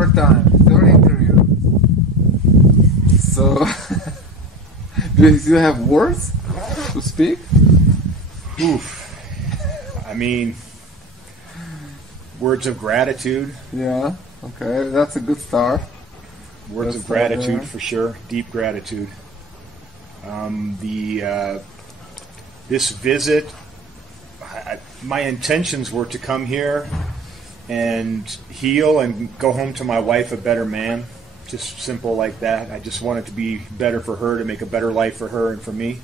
third time, third interview. So, do you have words to speak? Oof. I mean, words of gratitude. Yeah, okay, that's a good start. Words of gratitude for sure, deep gratitude. This visit, my intentions were to come here and heal and go home to my wife a better man. Just simple like that. I just wanted to be better for her, to make a better life for her and for me.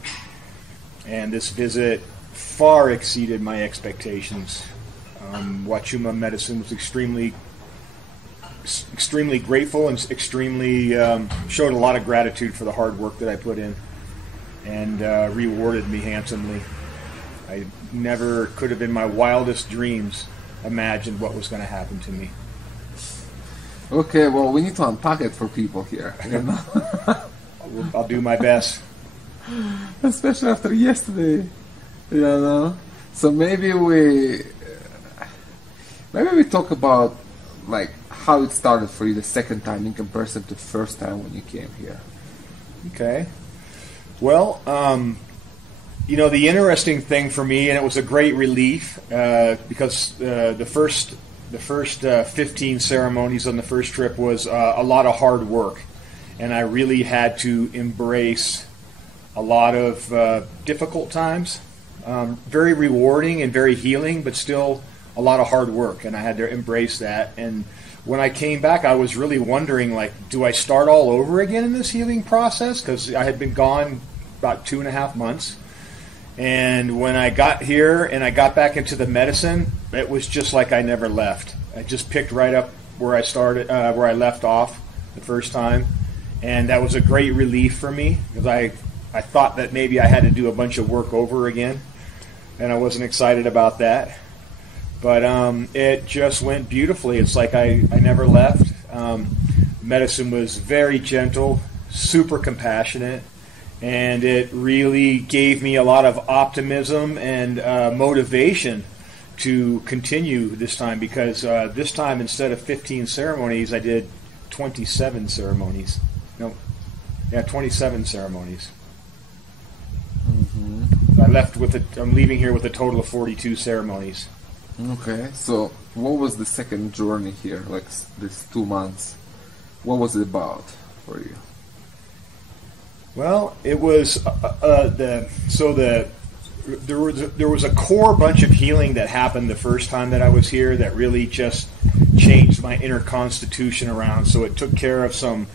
And this visit far exceeded my expectations. Huachuma medicine was extremely grateful and extremely showed a lot of gratitude for the hard work that I put in, and rewarded me handsomely. I never could have in my wildest dreams imagined what was going to happen to me. Okay, well, we need to unpack it for people here. You know? I'll do my best. Especially after yesterday, you know. So maybe we talk about like how it started for you the second time in comparison to the first time when you came here. Okay. Well, the interesting thing for me, and it was a great relief, because the first 15 ceremonies on the first trip was a lot of hard work, and I really had to embrace a lot of difficult times, very rewarding and very healing, but still a lot of hard work, and I had to embrace that. And when I came back, I was really wondering, like, do I start all over again in this healing process? Because I had been gone about 2.5 months. And when I got here and I got back into the medicine, it was just like I never left. I just picked right up where I started, where I left off the first time. And that was a great relief for me, because I thought that maybe I had to do a bunch of work over again. And I wasn't excited about that. But it just went beautifully. It's like I never left. Medicine was very gentle, super compassionate, and it really gave me a lot of optimism and motivation to continue this time, because this time, instead of 15 ceremonies, I did 27 ceremonies. 27 ceremonies. Mm-hmm. I'm leaving here with a total of 42 ceremonies. Okay, so what was the second journey here, like this 2 months? What was it about for you? Well, it was there was a core bunch of healing that happened the first time that I was here that really just changed my inner constitution around. So it took care of some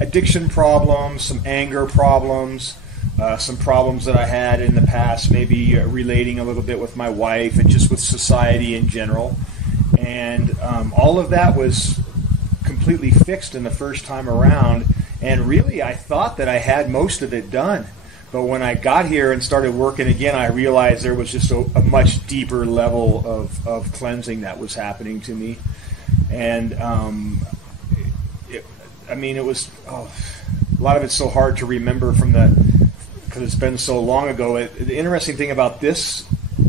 addiction problems, some anger problems. Some problems that I had in the past, maybe relating a little bit with my wife and just with society in general. And all of that was completely fixed in the first time around. And really, I thought that I had most of it done. But when I got here and started working again, I realized there was just a much deeper level of cleansing that was happening to me. And it was a lot of it's so hard to remember because it's been so long ago. The interesting thing about this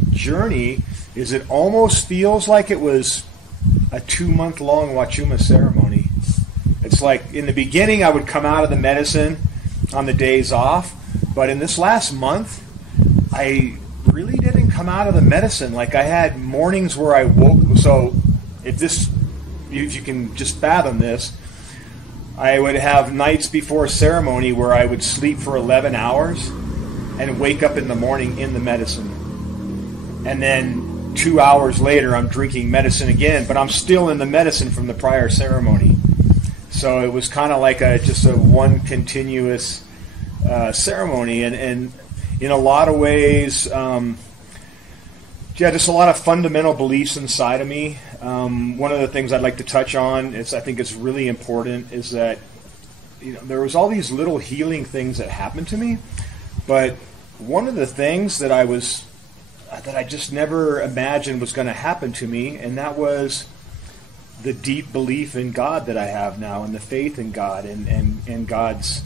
journey is it almost feels like it was a 2-month-long Huachuma ceremony. It's like in the beginning I would come out of the medicine on the days off, but in this last month I really didn't come out of the medicine. Like, I had mornings where I woke. So if you can just fathom this, I would have nights before ceremony where I would sleep for 11 hours and wake up in the morning in the medicine. And then 2 hours later, I'm drinking medicine again, but I'm still in the medicine from the prior ceremony. So it was kind of like just a one continuous ceremony. And in a lot of ways, just a lot of fundamental beliefs inside of me. One of the things I'd like to touch on I think it's really important, is that there was all these little healing things that happened to me, but one of the things that I just never imagined was going to happen to me, and that was the deep belief in God that I have now, and the faith in God and God's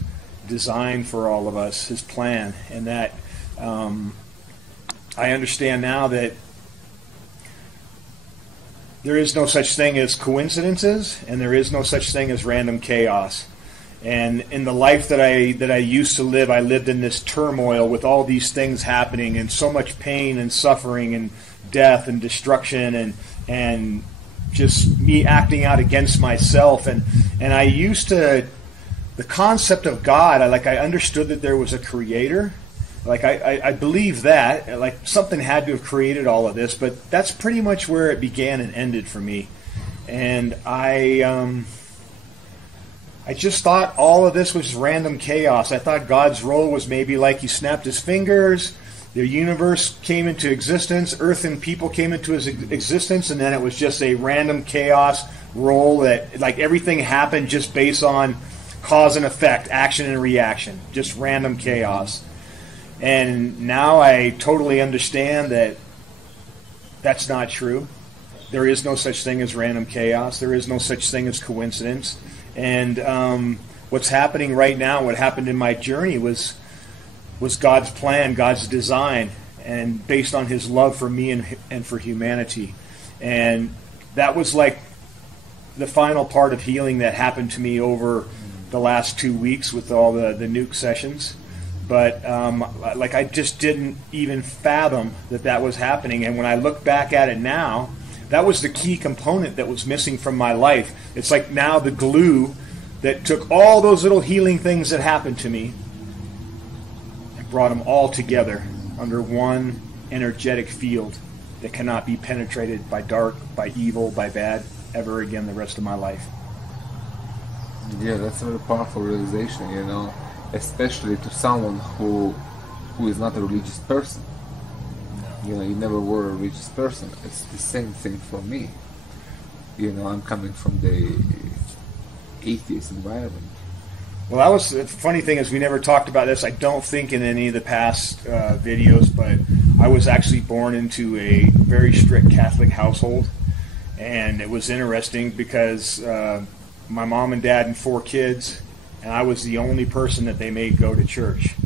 design for all of us, His plan, and that I understand now that there is no such thing as coincidences, and there is no such thing as random chaos. And in the life that I used to live, I lived in this turmoil with all these things happening, and so much pain and suffering and death and destruction, and just me acting out against myself. And I used to, the concept of God, I understood that there was a creator. Like I believe that, like something had to have created all of this, but that's pretty much where it began and ended for me. And I just thought all of this was random chaos. I thought God's role was maybe like he snapped his fingers, the universe came into existence, earth and people came into his existence, and then it was just a random chaos role that like everything happened just based on cause and effect, action and reaction, just random chaos. And now I totally understand that that's not true. There is no such thing as random chaos. There is no such thing as coincidence. And what's happening right now, what happened in my journey was God's plan, God's design, and based on his love for me and for humanity. And that was like the final part of healing that happened to me over the last 2 weeks with all the nuke sessions. But like I just didn't even fathom that was happening. And when I look back at it now, that was the key component that was missing from my life. It's like now the glue that took all those little healing things that happened to me and brought them all together under one energetic field that cannot be penetrated by dark, by evil, by bad, ever again the rest of my life. Yeah, that's a very powerful realization, you know, especially to someone who is not a religious person. You know, you never were a religious person. It's the same thing for me. You know, I'm coming from the atheist environment. Well, that was the funny thing is we never talked about this. I don't think in any of the past videos, but I was actually born into a very strict Catholic household, and it was interesting because my mom and dad and 4 kids, and I was the only person that they made go to church.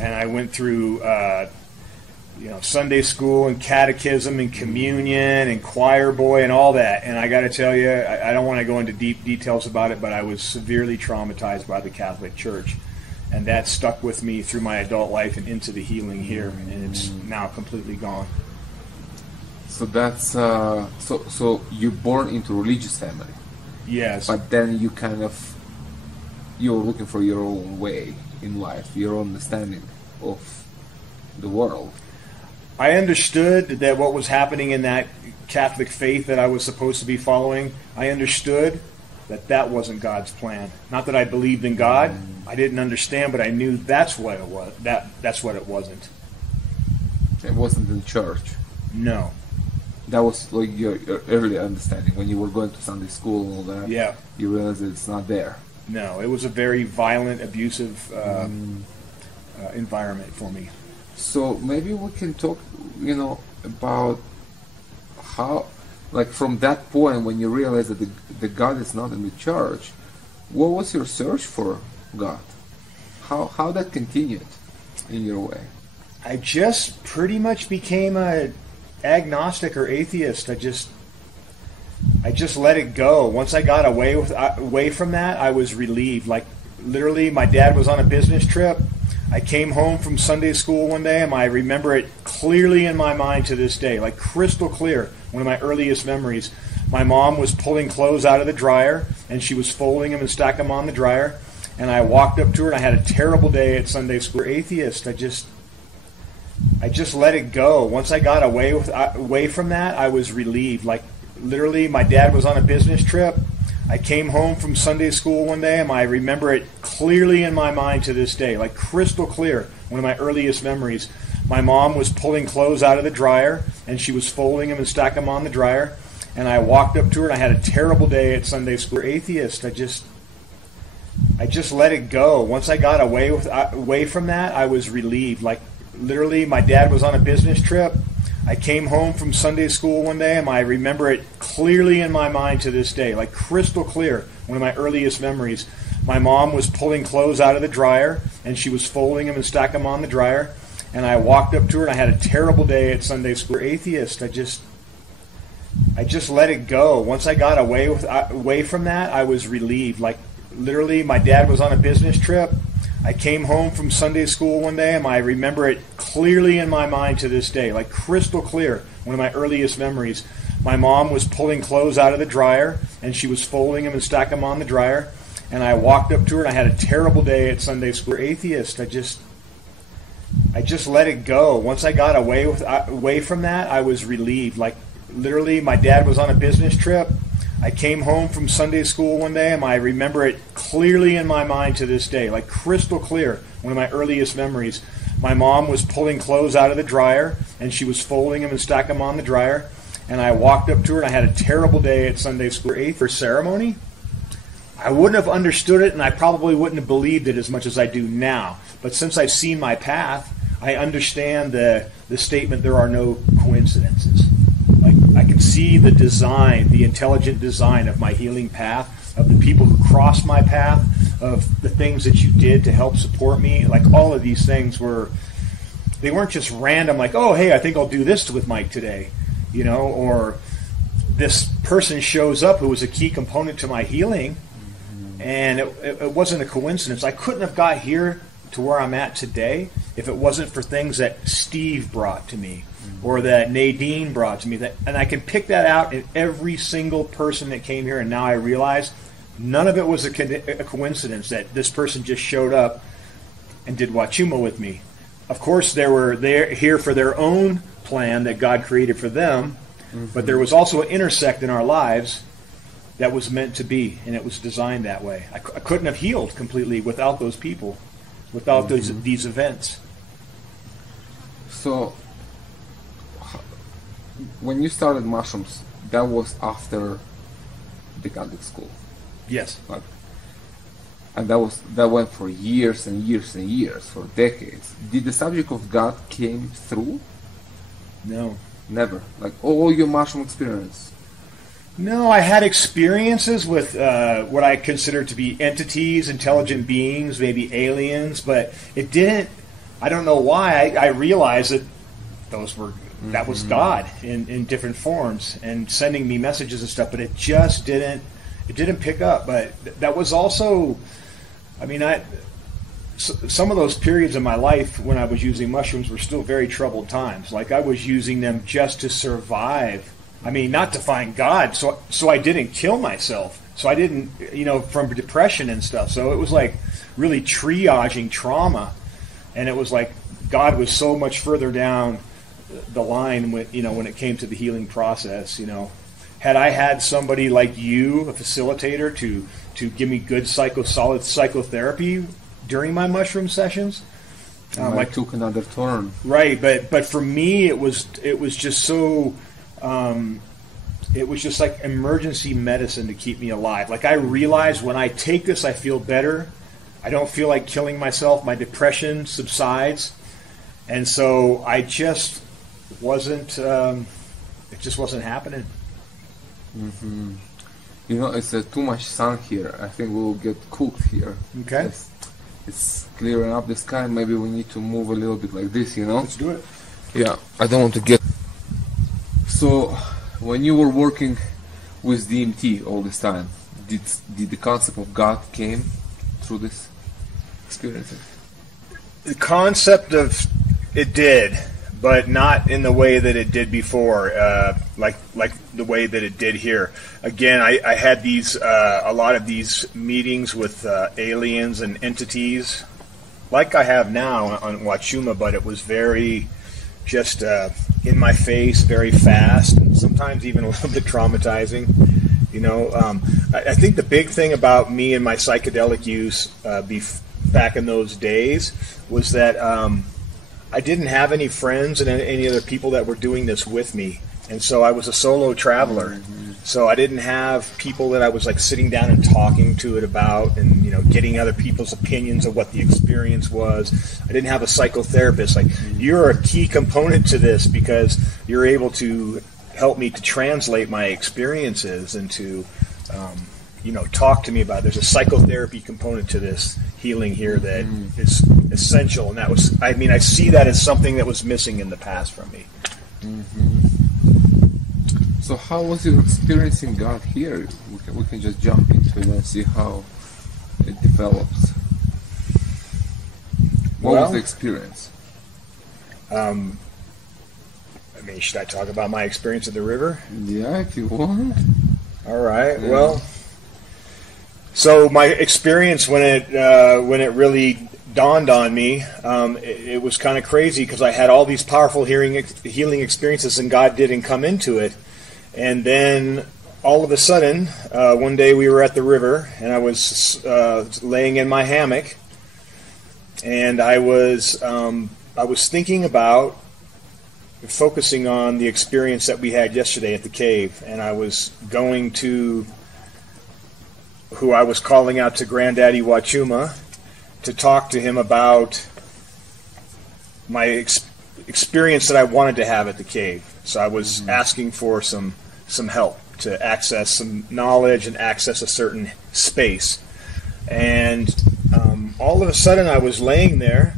And I went through Sunday school and catechism and communion and choir boy and all that. And I got to tell you, I don't want to go into deep details about it, but I was severely traumatized by the Catholic Church. And that stuck with me through my adult life and into the healing here. And it's now completely gone. So that's, so you're born into a religious family. Yes. But then you're looking for your own way in life, your own understanding of the world. I understood that what was happening in that Catholic faith that I was supposed to be following, I understood that wasn't God's plan. Not that I believed in God. I didn't understand, but I knew that's what it was. That's what it wasn't. It wasn't in church. No. That was like your early understanding when you were going to Sunday school and all that. Yeah. You realized that it's not there. No, it was a very violent, abusive environment for me. So maybe we can talk, about how, like from that point when you realized that the God is not in the church, what was your search for God? How that continued in your way? I just pretty much became a agnostic or atheist. I just let it go. Once I got away from that, I was relieved. Like literally, my dad was on a business trip. I came home from Sunday school one day, and I remember it clearly in my mind to this day, like crystal clear. One of my earliest memories. My mom was pulling clothes out of the dryer, and she was folding them and stacking them on the dryer. And I walked up to her, and I had a terrible day at Sunday school. Atheist. I just let it go. Once I got away from that, I was relieved. Like literally, my dad was on a business trip. I came home from Sunday school one day, and I remember it clearly in my mind to this day, like crystal clear. One of my earliest memories. My mom was pulling clothes out of the dryer, and she was folding them and stacking them on the dryer. And I walked up to her, and I had a terrible day at Sunday school. Atheist. I just let it go. Once I got away from that, I was relieved. Like literally, my dad was on a business trip. I came home from Sunday school one day, and I remember it clearly in my mind to this day, like crystal clear. One of my earliest memories. My mom was pulling clothes out of the dryer, and she was folding them and stacking them on the dryer. And I walked up to her, and I had a terrible day at Sunday school. Atheist. I just I just let it go. Once I got away from that, I was relieved. Like literally, my dad was on a business trip. I came home from Sunday school one day, and I remember it clearly in my mind to this day, like crystal clear. One of my earliest memories. My mom was pulling clothes out of the dryer, and she was folding them and stacking them on the dryer. And I walked up to her, and I had a terrible day at Sunday school. Atheist. I just let it go. Once I got away from that, I was relieved. Like literally, my dad was on a business trip. I came home from Sunday school one day, and I remember it clearly in my mind to this day, like crystal clear. One of my earliest memories. My mom was pulling clothes out of the dryer, and she was folding them and stacking them on the dryer. And I walked up to her, and I had a terrible day at Sunday school. For ceremony, I wouldn't have understood it, and I probably wouldn't have believed it as much as I do now. But since I've seen my path, I understand the statement, there are no coincidences. Like I can see the design, the intelligent design of my healing path, of the people who crossed my path, of the things that you did to help support me. Like all of these things they weren't just random, like, oh, hey, I think I'll do this with Mike today, or this person shows up who was a key component to my healing, and it wasn't a coincidence. I couldn't have got here to where I'm at today if it wasn't for things that Steve brought to me or that Nadine brought to me. And I can pick that out in every single person that came here, and now I realize none of it was a coincidence that this person just showed up and did Huachuma with me. Of course, they're here for their own plan that God created for them, but there was also an intersect in our lives that was meant to be, and it was designed that way. I couldn't have healed completely without those people, without these events. So, when you started mushrooms, that was after the Catholic school. Yes. And that went for years and years and years, for decades. Did the subject of God came through? No. Never. Like all your mushroom experience. No, I had experiences with what I consider to be entities, intelligent beings, maybe aliens, but it didn't. I don't know why. I realized that that was God in different forms and sending me messages and stuff, but it just didn't. It didn't pick up. But that was also, some of those periods in my life when I was using mushrooms were still very troubled times. Like I was using them just to survive. Not to find God, so I didn't kill myself. So I didn't, from depression and stuff. So it was like really triaging trauma, and it was like God was so much further down the line when it came to the healing process. Had I had somebody like you, a facilitator, to give me good solid psychotherapy during my mushroom sessions, I took another turn. Right, but for me it was just so. It was just like emergency medicine to keep me alive. Like I realized when I take this, I feel better. I don't feel like killing myself. My depression subsides, and so I just wasn't. It just wasn't happening. Mm-hmm. It's too much sun here. I think we'll get cooked here. Okay. It's clearing up the sky. Maybe we need to move a little bit like this. Let's do it. Yeah, I don't want to get. So, when you were working with DMT all this time, did the concept of God came through this experience? The concept of it did, but not in the way that it did before, like the way that it did here. Again, I had a lot of these meetings with aliens and entities, like I have now on Huachuma, but it was very just in my face, very fast, and sometimes even a little bit traumatizing. I think the big thing about me and my psychedelic use back in those days was that I didn't have any friends and any other people that were doing this with me, and so I was a solo traveler. Mm-hmm. So I didn't have people that I was like sitting down and talking to it about, and getting other people's opinions of what the experience was. I didn't have a psychotherapist. Like, you're a key component to this because you're able to help me to translate my experiences and to talk to me about it. There's a psychotherapy component to this healing here that is essential, and that was I see that as something that was missing in the past from me. Mm-hmm. So how was your experiencing God here? We can just jump into it and see how it develops. What was the experience? I mean, should I talk about my experience at the river? Yeah, if you want. All right. Well, so my experience when it really dawned on me, it was kind of crazy because I had all these powerful healing experiences, and God didn't come into it. And then all of a sudden, one day we were at the river, and I was laying in my hammock, and I was thinking about focusing on the experience that we had yesterday at the cave, and I was going to who I was calling out to Granddaddy Huachuma to talk to him about my experience that I wanted to have at the cave. So I was asking for some help to access some knowledge and access a certain space. And all of a sudden I was laying there,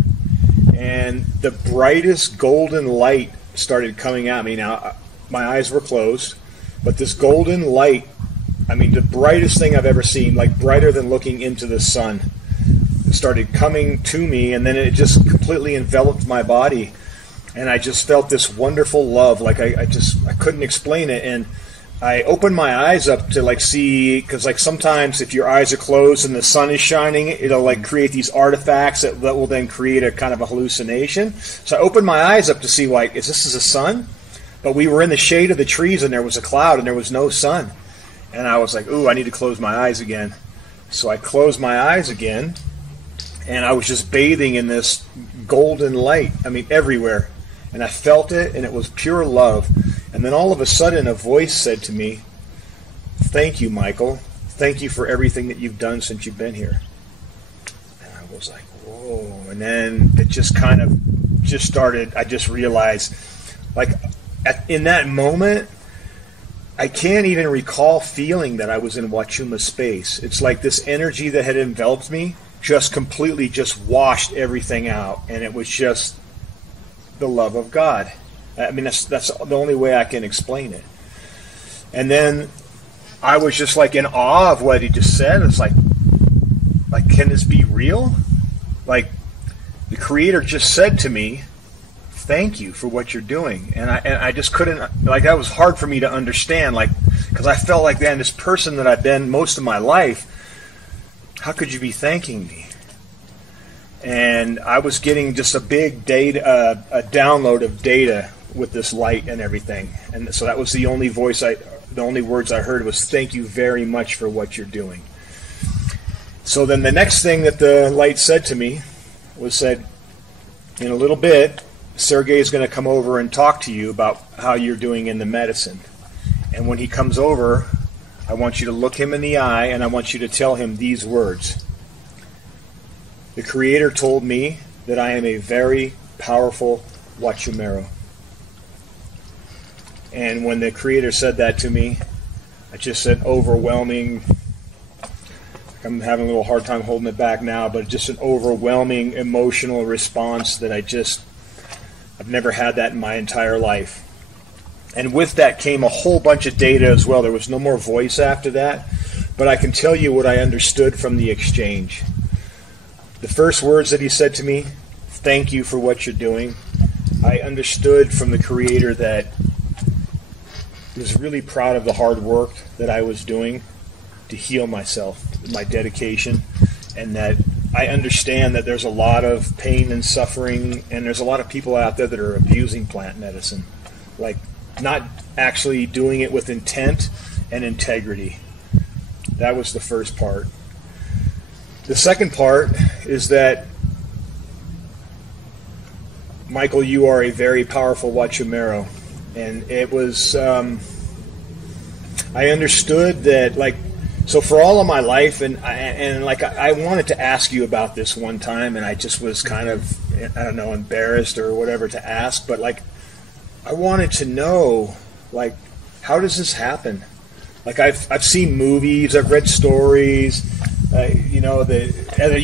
and the brightest golden light started coming at me. Now, my eyes were closed, but this golden light, I mean, the brightest thing I've ever seen, like brighter than looking into the sun, started coming to me, and then it just completely enveloped my body. And I just felt this wonderful love, like I couldn't explain it. And I opened my eyes up to like see, because like sometimes if your eyes are closed and the sun is shining, it'll like create these artifacts that will then create a kind of a hallucination. So I opened my eyes up to see, like, is this a sun? But we were in the shade of the trees, and there was a cloud, and there was no sun. And I was like, ooh, I need to close my eyes again. So I closed my eyes again, and I was just bathing in this golden light, I mean, everywhere. And I felt it, and it was pure love. And then all of a sudden, a voice said to me, "Thank you, Michael. Thank you for everything that you've done since you've been here." And I was like, whoa. And then it just kind of just started, I just realized, like, in that moment, I can't even recall feeling that I was in Huachuma space. It's like this energy that had enveloped me just completely just washed everything out. And it was just the love of God. I mean, that's the only way I can explain it. And then I was just like in awe of what he just said. It's like, can this be real? Like, the Creator just said to me, "Thank you for what you're doing." And I just couldn't, like, that was hard for me to understand, like, because I felt like, man, this person that I've been most of my life, how could you be thanking me? And I was getting just a big data, a download of data with this light and everything. And so that was the only the only words I heard was, "Thank you very much for what you're doing." So then the next thing that the light said to me was said, "In a little bit, Sergey is going to come over and talk to you about how you're doing in the medicine. And when he comes over, I want you to look him in the eye, and I want you to tell him these words. The Creator told me that I am a very powerful Huachumero." And when the Creator said that to me, I just said overwhelming, I'm having a little hard time holding it back now, but just an overwhelming emotional response that I've never had that in my entire life. And with that came a whole bunch of data as well. There was no more voice after that, but I can tell you what I understood from the exchange. The first words that he said to me, "Thank you for what you're doing," I understood from the Creator that he was really proud of the hard work that I was doing to heal myself, my dedication, and that I understand that there's a lot of pain and suffering, and there's a lot of people out there that are abusing plant medicine, like not actually doing it with intent and integrity. That was the first part. The second part is that, Michael, you are a very powerful Huachumero. And it was, I understood that, like, so for all of my life, and I wanted to ask you about this one time, and I just was kind of, I don't know, embarrassed or whatever to ask, but like, I wanted to know, like, how does this happen? Like, I've seen movies, I've read stories, you know, as a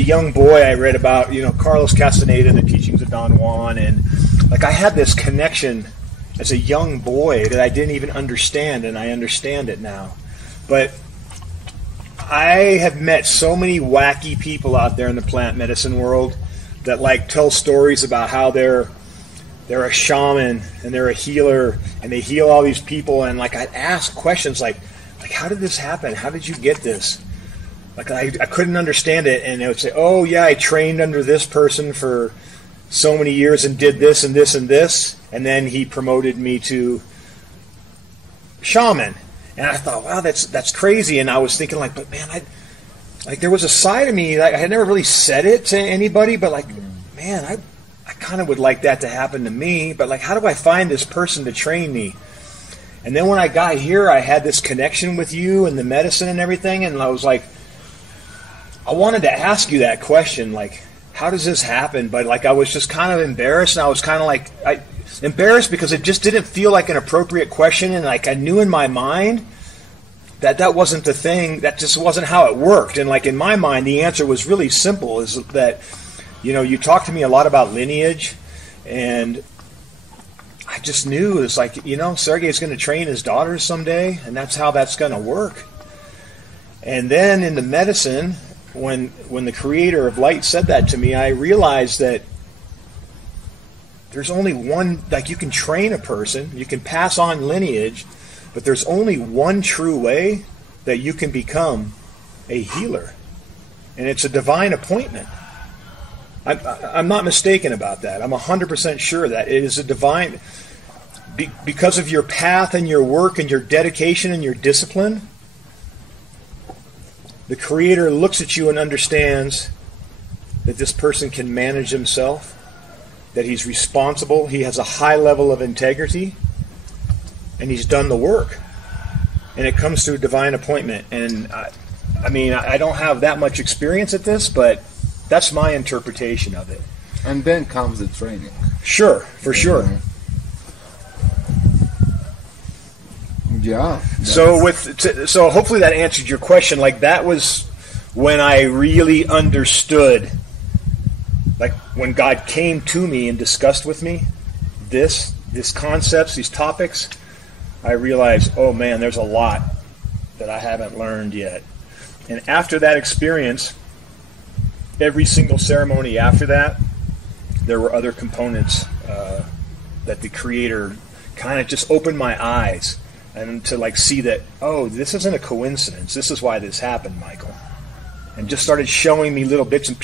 young boy, I read about, you know, Carlos Castaneda, the teachings of Don Juan, and like, I had this connection as a young boy that I didn't even understand, and I understand it now. But I have met so many wacky people out there in the plant medicine world that like tell stories about how they're a shaman and they're a healer and they heal all these people, and like I'd ask questions like how did this happen? How did you get this? Like I couldn't understand it, and they would say, oh yeah, I trained under this person for so many years and did this and this and this, and then he promoted me to shaman. And I thought, wow, that's crazy. And I was thinking like, but man, there was a side of me, like I had never really said it to anybody, but like, man, I kind of would like that to happen to me, but like, how do I find this person to train me? And then when I got here, I had this connection with you and the medicine and everything, and I was like, I wanted to ask you that question, like, how does this happen? But like, I was just kind of embarrassed, and I was kind of like, embarrassed because it just didn't feel like an appropriate question, and like I knew in my mind that wasn't the thing, that just wasn't how it worked. And like in my mind, the answer was really simple, is that, you know, you talked to me a lot about lineage, and I just knew it's like, you know, Sergey's going to train his daughters someday, and that's how that's going to work. And then in the medicine, when the creator of light said that to me, I realized that there's only one, like you can train a person, you can pass on lineage, but there's only one true way that you can become a healer. And it's a divine appointment. I'm not mistaken about that. I'm 100% sure that it is a divine, because of your path and your work and your dedication and your discipline, the Creator looks at you and understands that this person can manage himself, that he's responsible, he has a high level of integrity, and he's done the work. And it comes through divine appointment. And I mean, I don't have that much experience at this, but that's my interpretation of it. And then comes the training. Sure, for sure. Yeah. So so hopefully that answered your question. Like that was when I really understood, like when God came to me and discussed with me these concepts, these topics, I realized, oh man, there's a lot that I haven't learned yet. And after that experience, every single ceremony after that, there were other components that the Creator kind of just opened my eyes, and to like see that, oh, this isn't a coincidence. This is why this happened, Michael. And just started showing me little bits and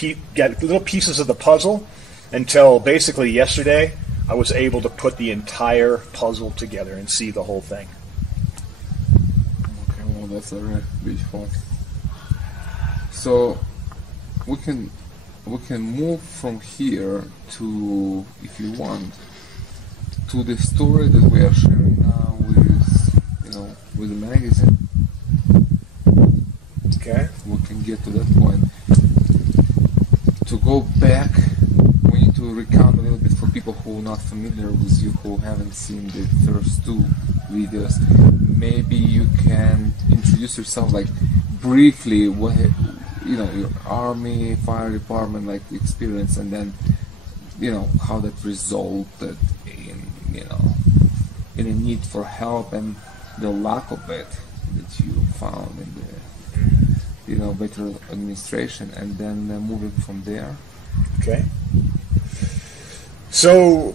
little pieces of the puzzle, until basically yesterday I was able to put the entire puzzle together and see the whole thing. Okay, well, that's very beautiful. So we can move from here to, if you want, to the story that we are sharing now with the magazine. Okay. We can get to that point. To go back, we need to recount a little bit for people who are not familiar with you, who haven't seen the first two videos. Maybe you can introduce yourself, like briefly, what your army, fire department, like experience, and then how that resulted in a need for help and the lack of it that you found in the better administration, and then moving from there. Okay. So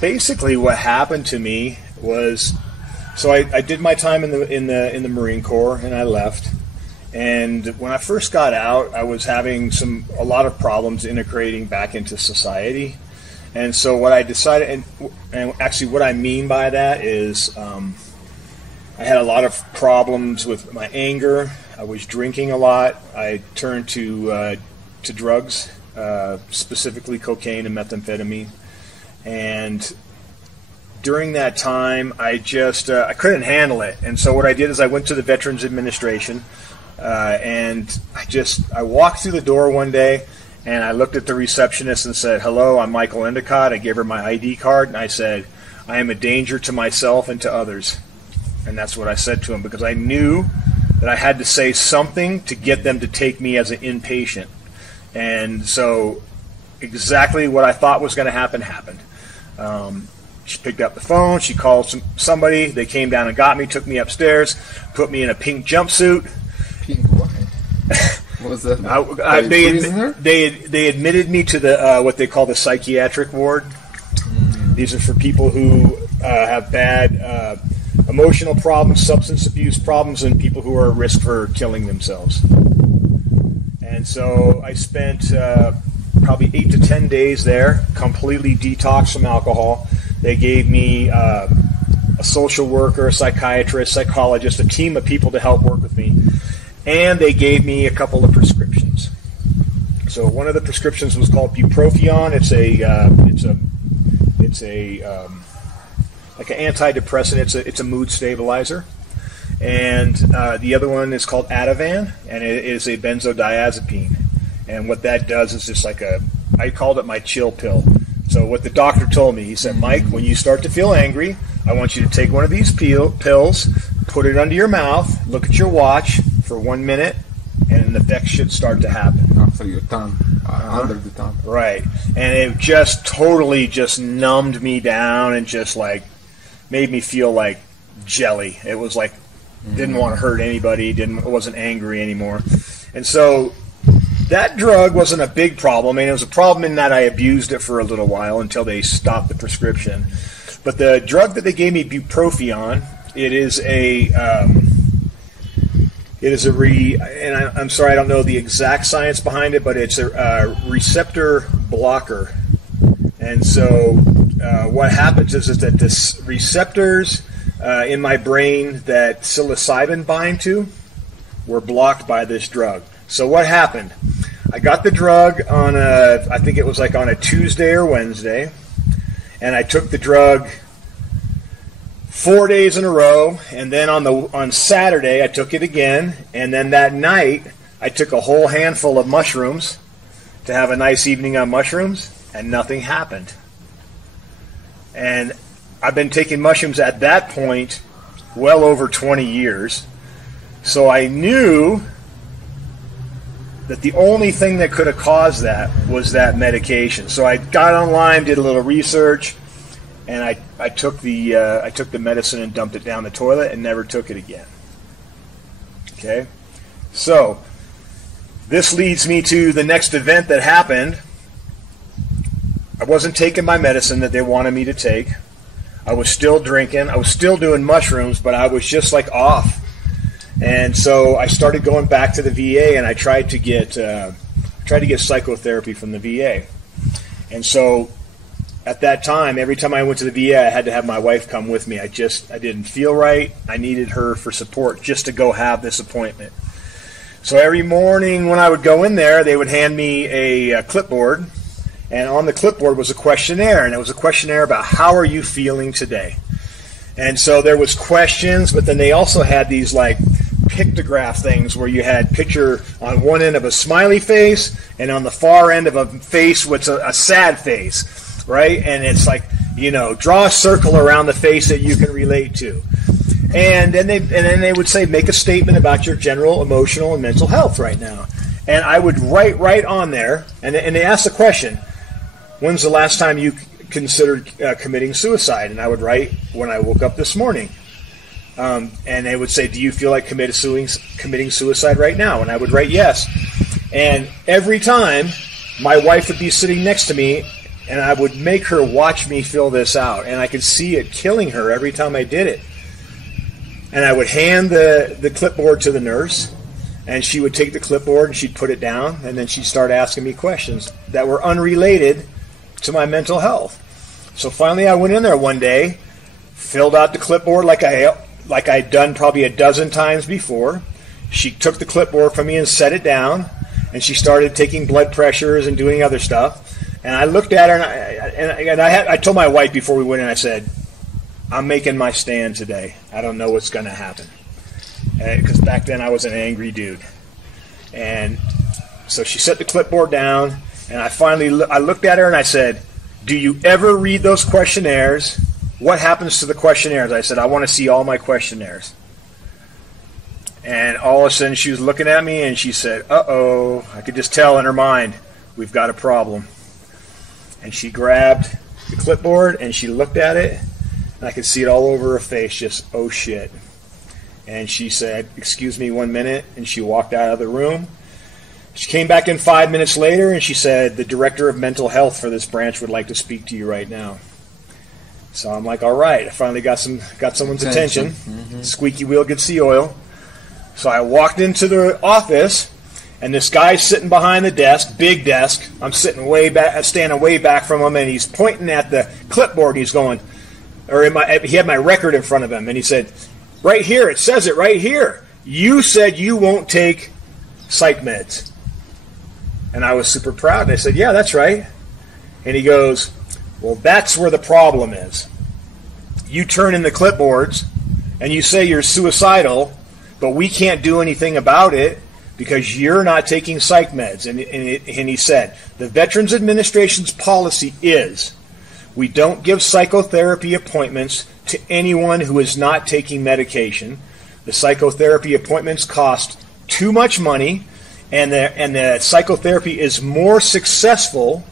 basically what happened to me was, so I did my time in the Marine Corps, and I left. And when I first got out, I was having a lot of problems integrating back into society. And so what I decided, and actually what I mean by that is, I had a lot of problems with my anger. I was drinking a lot. I turned to drugs, specifically cocaine and methamphetamine. And during that time, I just I couldn't handle it. And so what I did is I went to the Veterans Administration, and I walked through the door one day, and I looked at the receptionist and said, "Hello, I'm Michael Endicott." I gave her my ID card, and I said, "I am a danger to myself and to others." And that's what I said to him, because I knew that I had to say something to get them to take me as an inpatient. And so exactly what I thought was going to happen happened. She picked up the phone. She called somebody. They came down and got me, took me upstairs, put me in a pink jumpsuit. Pink what? What was that? They admitted me to the what they call the psychiatric ward. These are for people who have bad emotional problems, substance abuse problems, and people who are at risk for killing themselves. And so I spent probably 8 to 10 days there, completely detoxed from alcohol. They gave me a social worker, a psychiatrist, psychologist, a team of people to help work with me. And they gave me a couple of prescriptions. So one of the prescriptions was called bupropion. It's like an antidepressant. It's a mood stabilizer. And the other one is called Ativan, and it is a benzodiazepine. And what that does is just like I called it my chill pill. So what the doctor told me, he said, Mike, when you start to feel angry, I want you to take one of these pills, put it under your mouth, look at your watch for 1 minute, and an effect should start to happen. After your tongue, under the tongue. Right. And it just totally just numbed me down and just like made me feel like jelly. It was like, didn't want to hurt anybody, wasn't angry anymore. And so that drug wasn't a big problem. I mean, it was a problem in that I abused it for a little while until they stopped the prescription. But the drug that they gave me, bupropion, I'm sorry, I don't know the exact science behind it, but it's a receptor blocker. And so what happens is that the receptors in my brain that psilocybin bind to were blocked by this drug. So what happened? I got the drug on I think it was like on a Tuesday or Wednesday, and I took the drug 4 days in a row, and then on Saturday I took it again, and then that night I took a whole handful of mushrooms to have a nice evening on mushrooms, and nothing happened. And I've been taking mushrooms at that point well over 20 years, so I knew that the only thing that could have caused that was that medication. So I got online, did a little research, and I took the medicine and dumped it down the toilet and never took it again. Okay? So this leads me to the next event that happened. I wasn't taking my medicine that they wanted me to take. I was still drinking. I was still doing mushrooms, but I was just like off. And so I started going back to the VA, and I tried to get psychotherapy from the VA. And so at that time, every time I went to the VA, I had to have my wife come with me. I didn't feel right. I needed her for support just to go have this appointment. So every morning when I would go in there, they would hand me a clipboard, and on the clipboard was a questionnaire, and it was a questionnaire about how are you feeling today. And so there was questions, but then they also had these like pictograph things where you had picture on one end of a smiley face and on the far end of a face with a sad face, right? And it's like, draw a circle around the face that you can relate to. And then they would say, make a statement about your general emotional and mental health right now. And I would write right on there, and they asked the question, when's the last time you considered committing suicide? And I would write, when I woke up this morning. And they would say, do you feel like committing suicide right now? And I would write yes. And every time, my wife would be sitting next to me, and I would make her watch me fill this out. And I could see it killing her every time I did it. And I would hand the clipboard to the nurse, and she would take the clipboard and she'd put it down, and then she'd start asking me questions that were unrelated to my mental health. So finally I went in there one day, filled out the clipboard like I'd done probably a dozen times before. She took the clipboard from me and set it down, and she started taking blood pressures and doing other stuff. And I looked at her, and I told my wife before we went in, I said, I'm making my stand today. I don't know what's going to happen. Because back then I was an angry dude. And so she set the clipboard down, and I looked at her and I said, do you ever read those questionnaires? What happens to the questionnaires? I said, I want to see all my questionnaires. And all of a sudden she was looking at me and she said, uh-oh. I could just tell in her mind, we've got a problem. And she grabbed the clipboard, and she looked at it, and I could see it all over her face, just, oh shit. And she said, excuse me 1 minute, and she walked out of the room. She came back in 5 minutes later, and she said, the director of mental health for this branch would like to speak to you right now. So I'm like, all right, I finally got someone's attention. Mm-hmm. Squeaky wheel gets the oil. So I walked into the office, and this guy's sitting behind the desk, big desk. I'm standing way back from him, and he's pointing at the clipboard. And he's going, he had my record in front of him, and he said, right here, it says it right here. You said you won't take psych meds. And I was super proud. And I said, yeah, that's right. And he goes, well, that's where the problem is. You turn in the clipboards, and you say you're suicidal, but we can't do anything about it because you're not taking psych meds. And he said, the Veterans Administration's policy is we don't give psychotherapy appointments to anyone who is not taking medication. The psychotherapy appointments cost too much money, and the psychotherapy is more successful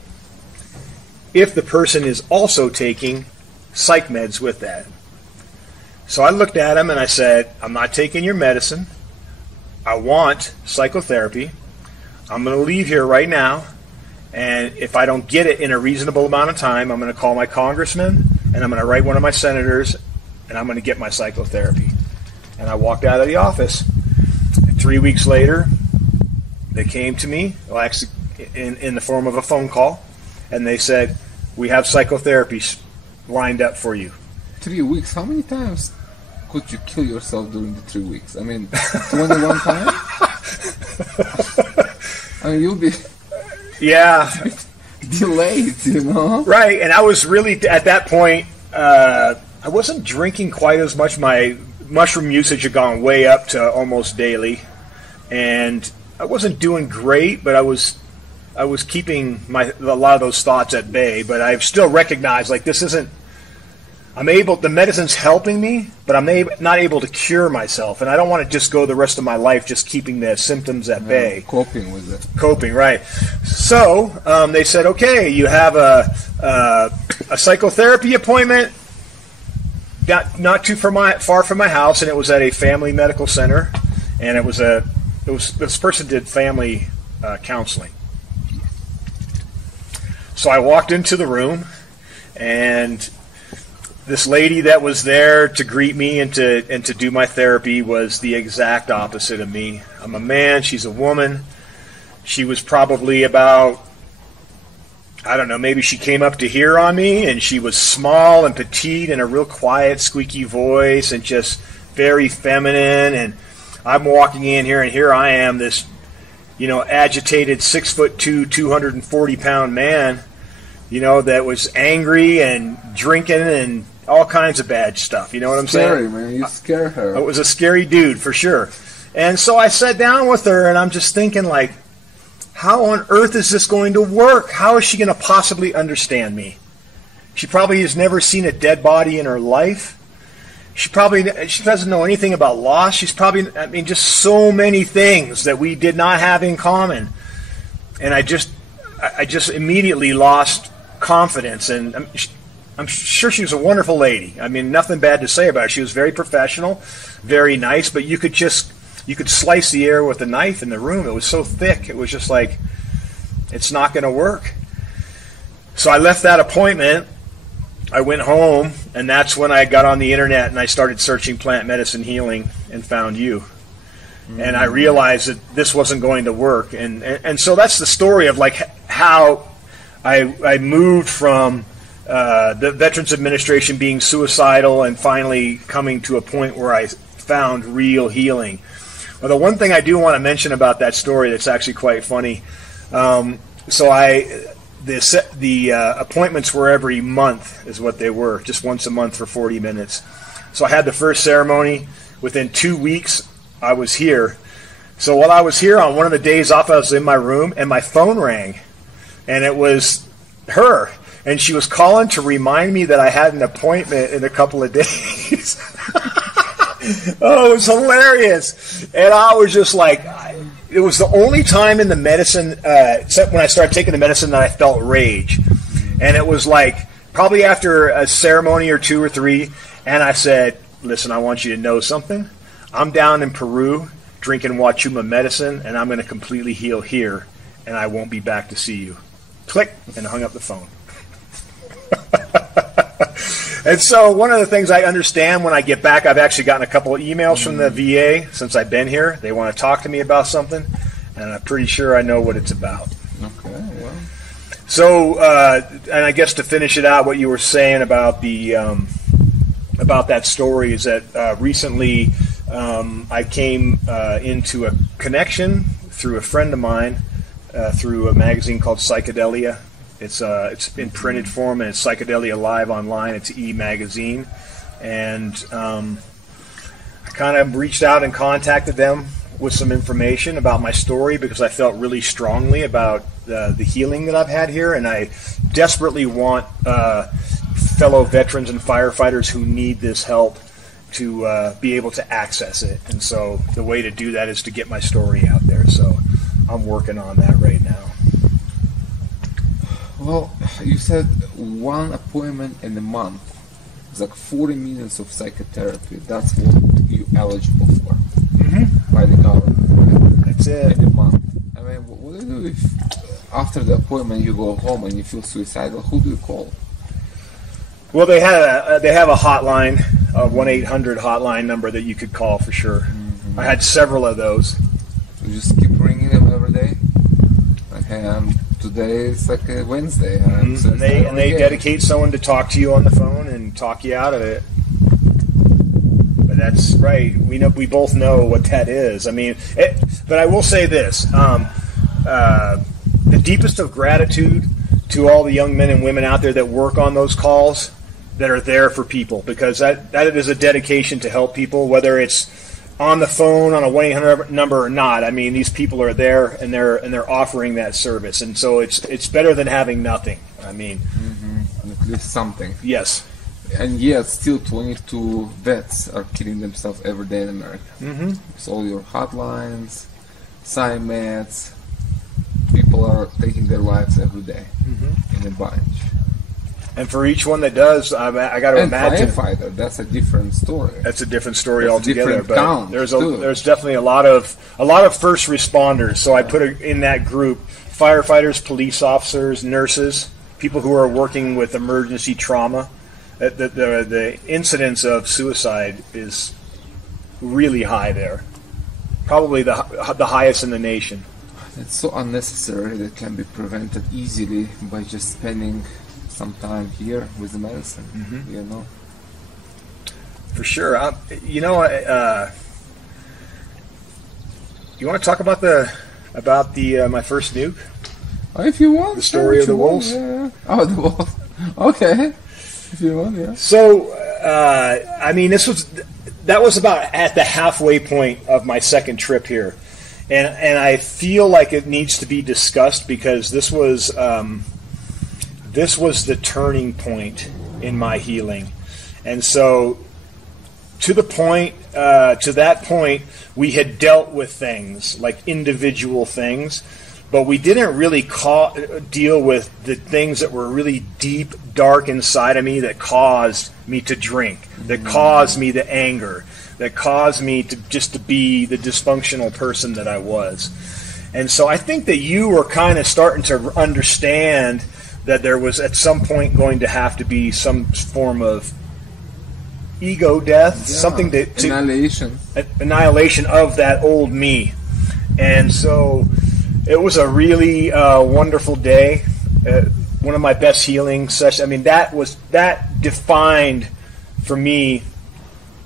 if the person is also taking psych meds with that. So I looked at him and I said, I'm not taking your medicine. I want psychotherapy. I'm going to leave here right now, and if I don't get it in a reasonable amount of time, I'm going to call my congressman, and I'm going to write one of my senators, and I'm going to get my psychotherapy. And I walked out of the office. 3 weeks later, they came to me, well, actually in the form of a phone call, and they said, we have psychotherapy lined up for you. 3 weeks? How many times could you kill yourself during the 3 weeks? I mean, 21 times? I mean, you'll be delayed, you know? Right, and I was really, at that point, I wasn't drinking quite as much. My mushroom usage had gone way up to almost daily, and I wasn't doing great, but I was keeping a lot of those thoughts at bay. But I've still recognized, like, this isn't. The medicine's helping me, but I'm not able to cure myself, and I don't want to just go the rest of my life just keeping the symptoms at bay. Coping with it. Coping, right. So they said, okay, you have a psychotherapy appointment not too far from my house, and it was at a family medical center, and this person did family counseling. So I walked into the room, and this lady that was there to greet me and to do my therapy was the exact opposite of me. I'm a man, she's a woman. She was probably about, I don't know, maybe she came up to here on me, and she was small and petite and a real quiet, squeaky voice and just very feminine. And I'm walking in here, and here I am, this, agitated 6'2", 240-pound man, that was angry and drinking and all kinds of bad stuff. You know what I'm saying? Scary, man. You scare her. It was a scary dude, for sure. And so I sat down with her, and I'm just thinking, like, how on earth is this going to work? How is she going to possibly understand me? She probably has never seen a dead body in her life. She doesn't know anything about loss. She's probably, just so many things that we did not have in common. And I just immediately lost confidence. And I'm sure she was a wonderful lady. Nothing bad to say about her. She was very professional, very nice, but you could slice the air with a knife in the room. It was so thick. It was just like, it's not going to work. So I left that appointment. I went home, and that's when I got on the internet and I started searching plant medicine healing and found you. Mm-hmm. And I realized that this wasn't going to work. And so that's the story of, like, how I moved from the Veterans Administration being suicidal and finally coming to a point where I found real healing. Well, the one thing I do want to mention about that story that's actually quite funny, the appointments were every month is what they were, just once a month for 40 minutes. So I had the first ceremony. Within 2 weeks, I was here. So while I was here, on one of the days off, I was in my room, and my phone rang. And it was her. And she was calling to remind me that I had an appointment in a couple of days. Oh, it was hilarious. And I was just like, it was the only time in the medicine, except when I started taking the medicine, that I felt rage. And it was like, probably after a ceremony or 2 or 3, and I said, listen, I want you to know something. I'm down in Peru drinking Huachuma medicine, and I'm going to completely heal here, and I won't be back to see you. Click, and hung up the phone. And so one of the things I understand when I get back, I've actually gotten a couple of emails from the VA since I've been here. They want to talk to me about something, and I'm pretty sure I know what it's about. Okay, well. So, and I guess to finish it out, what you were saying about the about that story is that recently I came into a connection through a friend of mine through a magazine called Psychedelia. It's in printed form, and it's Psychedelia Live online. It's an e-magazine, and I kind of reached out and contacted them with some information about my story because I felt really strongly about the healing that I've had here, and I desperately want fellow veterans and firefighters who need this help to be able to access it. And so the way to do that is to get my story out there. So I'm working on that right now. Well, you said one appointment in a month. It's like 40 minutes of psychotherapy. That's what you're eligible for by the government. That's it. In a month. I mean, what do you do if after the appointment you go home and you feel suicidal? Who do you call? Well, they have a hotline, a 1-800 hotline number that you could call for sure. I had several of those. You just keep ringing them every day. Okay, today is like a Wednesday. And they dedicate someone to talk to you on the phone and talk you out of it. But that's right. We both know what that is. I mean, but I will say this: the deepest of gratitude to all the young men and women out there that work on those calls, that are there for people, because that is a dedication to help people, whether it's on the phone on a 1-800 number or not. I mean, these people are there and they're offering that service, and so it's better than having nothing. I mean, at least something. Yes. And yet, still 22 vets are killing themselves every day in America. It's all your hotlines, meds. People are taking their lives every day in a bunch. And for each one that does, I got to imagine. Firefighter, that's a different story. That's a different story altogether. Different but there's definitely a lot of first responders. So I put in that group firefighters, police officers, nurses, people who are working with emergency trauma. The incidence of suicide is really high there, probably the highest in the nation. It's so unnecessary that can be prevented easily by just spending some time here with the medicine, you know. For sure. You want to talk about my first nuke? If you want. The story of the wolves? Yeah. Oh, the wolves. Okay. If you want, yeah. So, I mean, that was about at the halfway point of my second trip here. And I feel like it needs to be discussed because this was the turning point in my healing. And so to that point, we had dealt with things like individual things, but we didn't really deal with the things that were really deep, dark inside of me that caused me to drink, that caused me the anger, that caused me to be the dysfunctional person that I was. And so I think that you were kind of starting to understand that there was at some point going to have to be some form of ego death, something to annihilation of that old me. And so it was a really wonderful day, one of my best healing sessions. I mean, that defined for me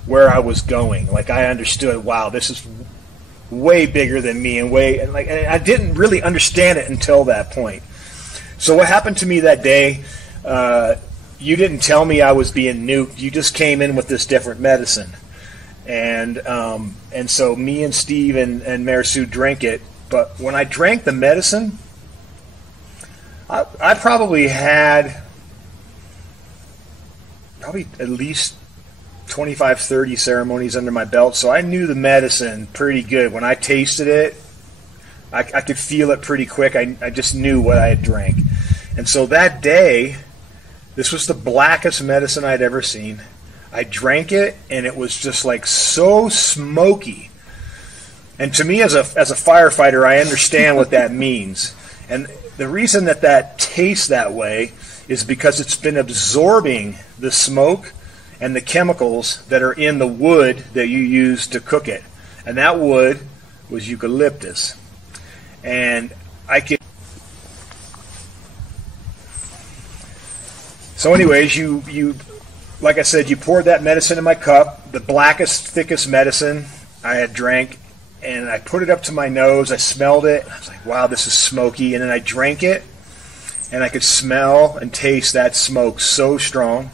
where I was going. Like, I understood, wow, this is way bigger than me, and I didn't really understand it until that point. So what happened to me that day, you didn't tell me I was being nuked. You just came in with this different medicine. And so me and Steve and Mayor Sue drank it. But when I drank the medicine, I probably had at least 25, 30 ceremonies under my belt. So I knew the medicine pretty good. When I tasted it, I could feel it pretty quick. I just knew what I had drank. And so that day, This was the blackest medicine I'd ever seen. I drank it, and it was just like so smoky. And to me, as a firefighter, I understand what that means. And the reason that tastes that way is because it's been absorbing the smoke and the chemicals that are in the wood that you use to cook it. And that wood was eucalyptus. And I could... So anyways, you like I said, you poured that medicine in my cup, the blackest, thickest medicine I had drank, and I put it up to my nose. I smelled it. I was like, wow, this is smoky. And then I drank it, and I could smell and taste that smoke so strong.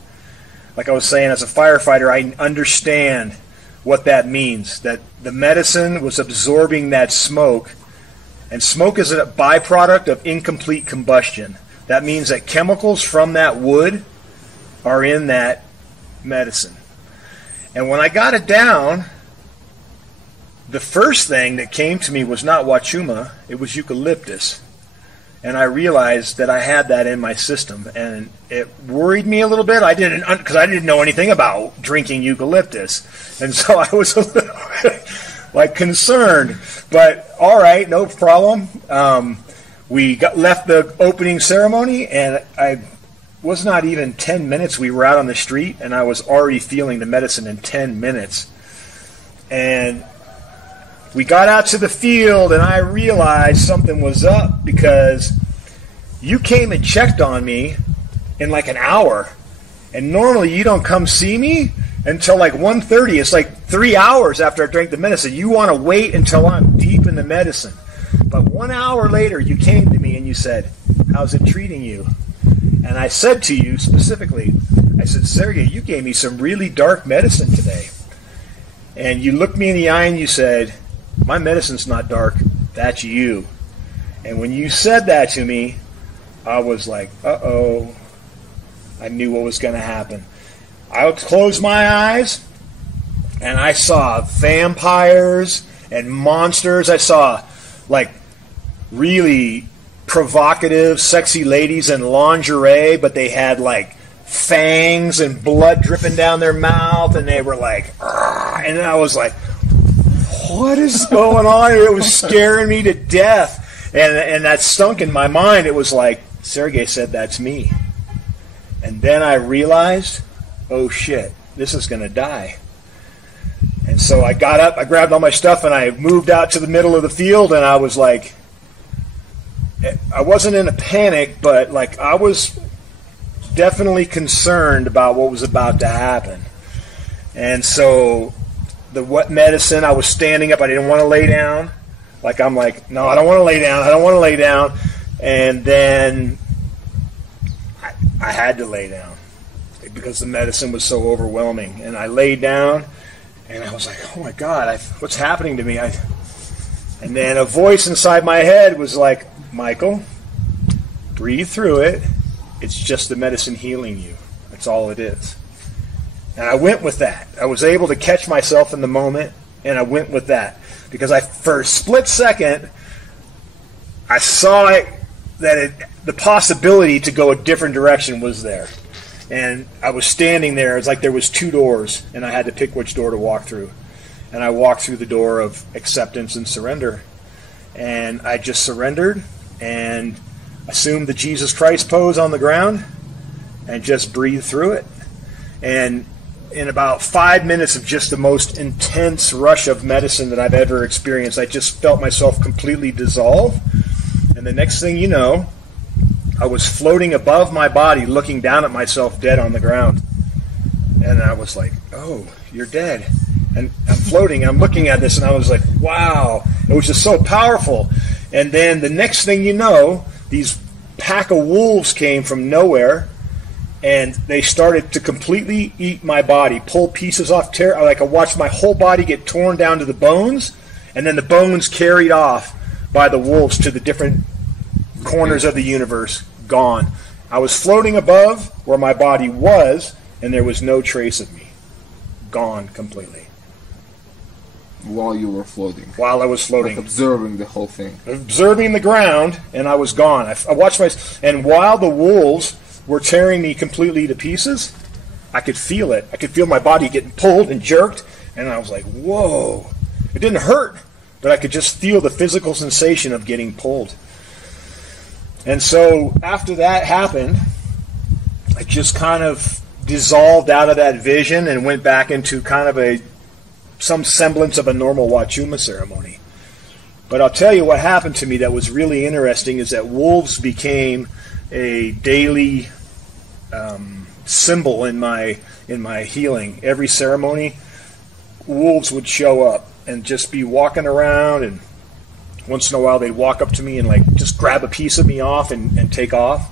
Like I was saying, as a firefighter, I understand what that means, that the medicine was absorbing that smoke, and smoke is a byproduct of incomplete combustion. That means that chemicals from that wood are in that medicine. And when I got it down, the first thing that came to me was not Huachuma, it was eucalyptus. And I realized that I had that in my system, and it worried me a little bit. Because I didn't know anything about drinking eucalyptus, and so I was a little like concerned. But all right, no problem. We left the opening ceremony, and I was not even 10 minutes. We were out on the street, and I was already feeling the medicine in 10 minutes. And we got out to the field, and I realized something was up, because you came and checked on me in like an hour. And normally you don't come see me until like 1:30. It's like 3 hours after I drank the medicine. You want to wait until I'm deep in the medicine. But 1 hour later, you came to me and you said, how's it treating you? And I said to you specifically, I said, Sergey, you gave me some really dark medicine today. And you looked me in the eye and you said, my medicine's not dark, that's you. And when you said that to me, I was like, uh-oh. I knew what was going to happen. I closed my eyes, and I saw vampires and monsters. I saw, like, really provocative, sexy ladies in lingerie, but they had, like, fangs and blood dripping down their mouth, and they were like, argh, and I was like, what is going on? It was scaring me to death, and that stunk in my mind. It was like, Sergey said, that's me. And then I realized, oh shit, this is going to die. And so I got up, I grabbed all my stuff, and I moved out to the middle of the field, and I was like, I wasn't in a panic, but like I was definitely concerned about what was about to happen. And so the wet medicine, I was standing up, I didn't want to lay down. Like I'm like, no, I don't want to lay down, I don't want to lay down. And then I had to lay down because the medicine was so overwhelming. And I laid down, and I was like, oh my God, what's happening to me? And then a voice inside my head was like, Michael, breathe through it. It's just the medicine healing you. That's all it is. And I went with that. I was able to catch myself in the moment, and I went with that. Because for a split second, I saw the possibility to go a different direction was there. And I was standing there. It's like there was two doors, and I had to pick which door to walk through. And I walked through the door of acceptance and surrender. And I just surrendered and assumed the Jesus Christ pose on the ground and just breathed through it. And in about 5 minutes of just the most intense rush of medicine that I've ever experienced, I just felt myself completely dissolve. And the next thing you know, I was floating above my body, looking down at myself dead on the ground. And I was like, oh, you're dead. And I'm floating, and I'm looking at this, and I was like, wow. It was just so powerful. And then the next thing you know, these pack of wolves came from nowhere, and they started to completely eat my body, pull pieces off, like I watched my whole body get torn down to the bones, and then the bones carried off by the wolves to the different corners of the universe, gone. I was floating above where my body was, and there was no trace of me. Gone completely. While you were floating. While I was floating. Like observing the whole thing. Observing the ground, and I was gone. I watched and while the wolves were tearing me completely to pieces. I could feel it. I could feel my body getting pulled and jerked, and I was like, whoa. It didn't hurt, but I could just feel the physical sensation of getting pulled. And so after that happened, I just kind of dissolved out of that vision and went back into kind of some semblance of a normal Huachuma ceremony. But I'll tell you what happened to me that was really interesting is that wolves became a daily symbol in my healing. Every ceremony, wolves would show up and just be walking around, and once in a while they'd walk up to me and like just grab a piece of me off and take off.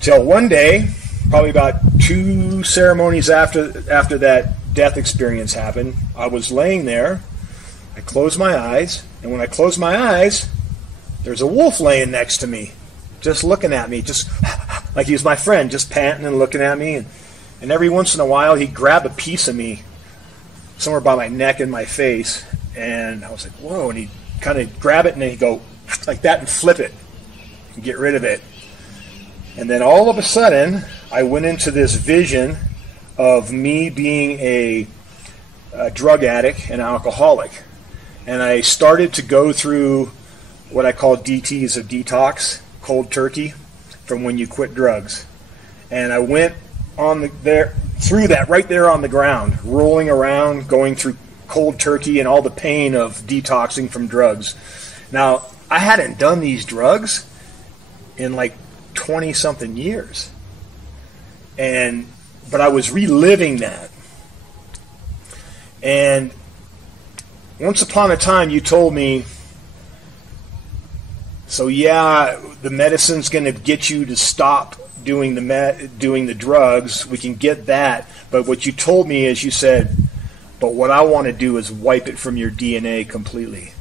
Till one day, probably about 2 ceremonies after that death experience happened, I was laying there, I closed my eyes, and when I closed my eyes, there's a wolf laying next to me, just looking at me, just like he was my friend, just panting and looking at me, and every once in a while he'd grab a piece of me somewhere by my neck and my face, and I was like, whoa, and he'd kind of grab it and then he'd go like that and flip it and get rid of it. And then all of a sudden, I went into this vision of me being a drug addict and alcoholic. And I started to go through what I call DTs, or detox, cold turkey, from when you quit drugs. And I went through that right there on the ground, rolling around, going through cold turkey and all the pain of detoxing from drugs. Now, I hadn't done these drugs in like 20-something years. But I was reliving that. And once upon a time you told me, so yeah, the medicine's going to get you to stop doing the drugs. We can get that. But what you told me is, you said, but what I want to do is wipe it from your DNA completely.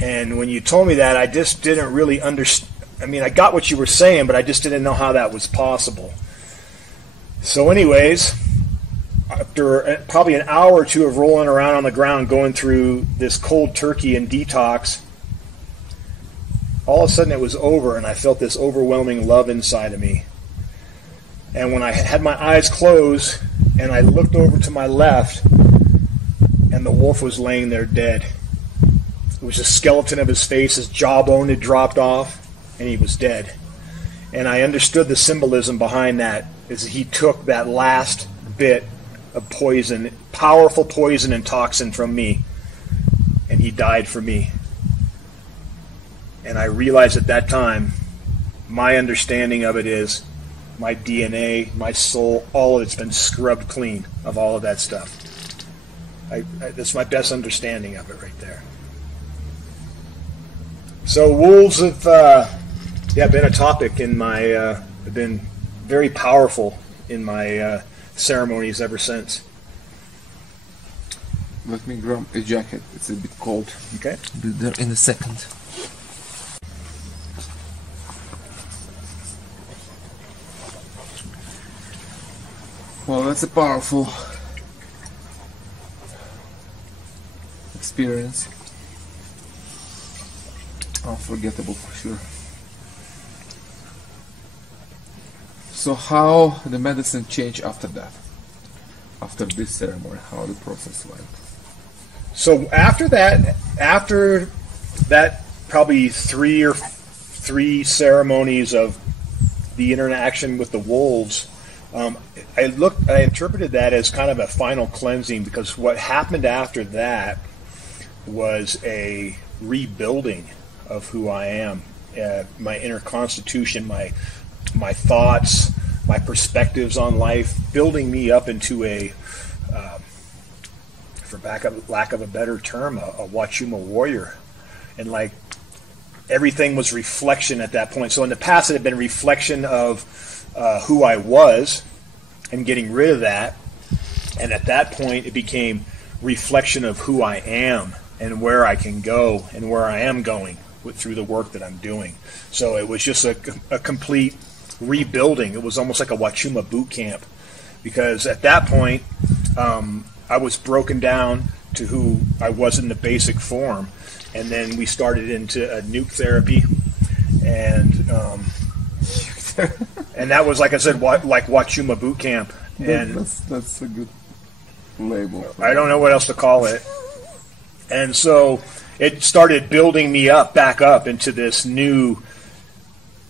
And when you told me that, I just didn't really understand. I mean, I got what you were saying, but I just didn't know how that was possible. So anyways, after probably an hour or two of rolling around on the ground, going through this cold turkey and detox, all of a sudden it was over, and I felt this overwhelming love inside of me. And when I had my eyes closed and I looked over to my left, and the wolf was laying there dead. It was a skeleton of his face, his jawbone had dropped off, and he was dead. And I understood the symbolism behind that, is he took that last bit of poison, powerful poison and toxin from me, and he died for me. And I realized at that time, my understanding of it is, my DNA, my soul, all of it's been scrubbed clean of all of that stuff. That's my best understanding of it right there. So wolves have been a topic in my, have been very powerful in my ceremonies ever since. Let me grab a jacket, it's a bit cold. Okay. I'll be there in a second. Well, that's a powerful experience. Unforgettable for sure. So how the medicine changed after that? After this ceremony, how the process went? So after that probably three ceremonies of the interaction with the wolves, I interpreted that as kind of a final cleansing, because what happened after that was a rebuilding of who I am, my inner constitution, my thoughts, my perspectives on life, building me up into a, for lack of a better term, a Huachuma warrior. And like everything was reflection at that point. So in the past it had been reflection of who I was and getting rid of that. And at that point it became reflection of who I am and where I can go and where I am going through the work that I'm doing. So it was just a complete rebuilding. It was almost like a Huachuma boot camp, because at that point I was broken down to who I was in the basic form, and then we started into a nuke therapy, and And that was, like I said, like Huachuma boot camp. And that's a good label. I don't know what else to call it. And so it started building me back up into this new,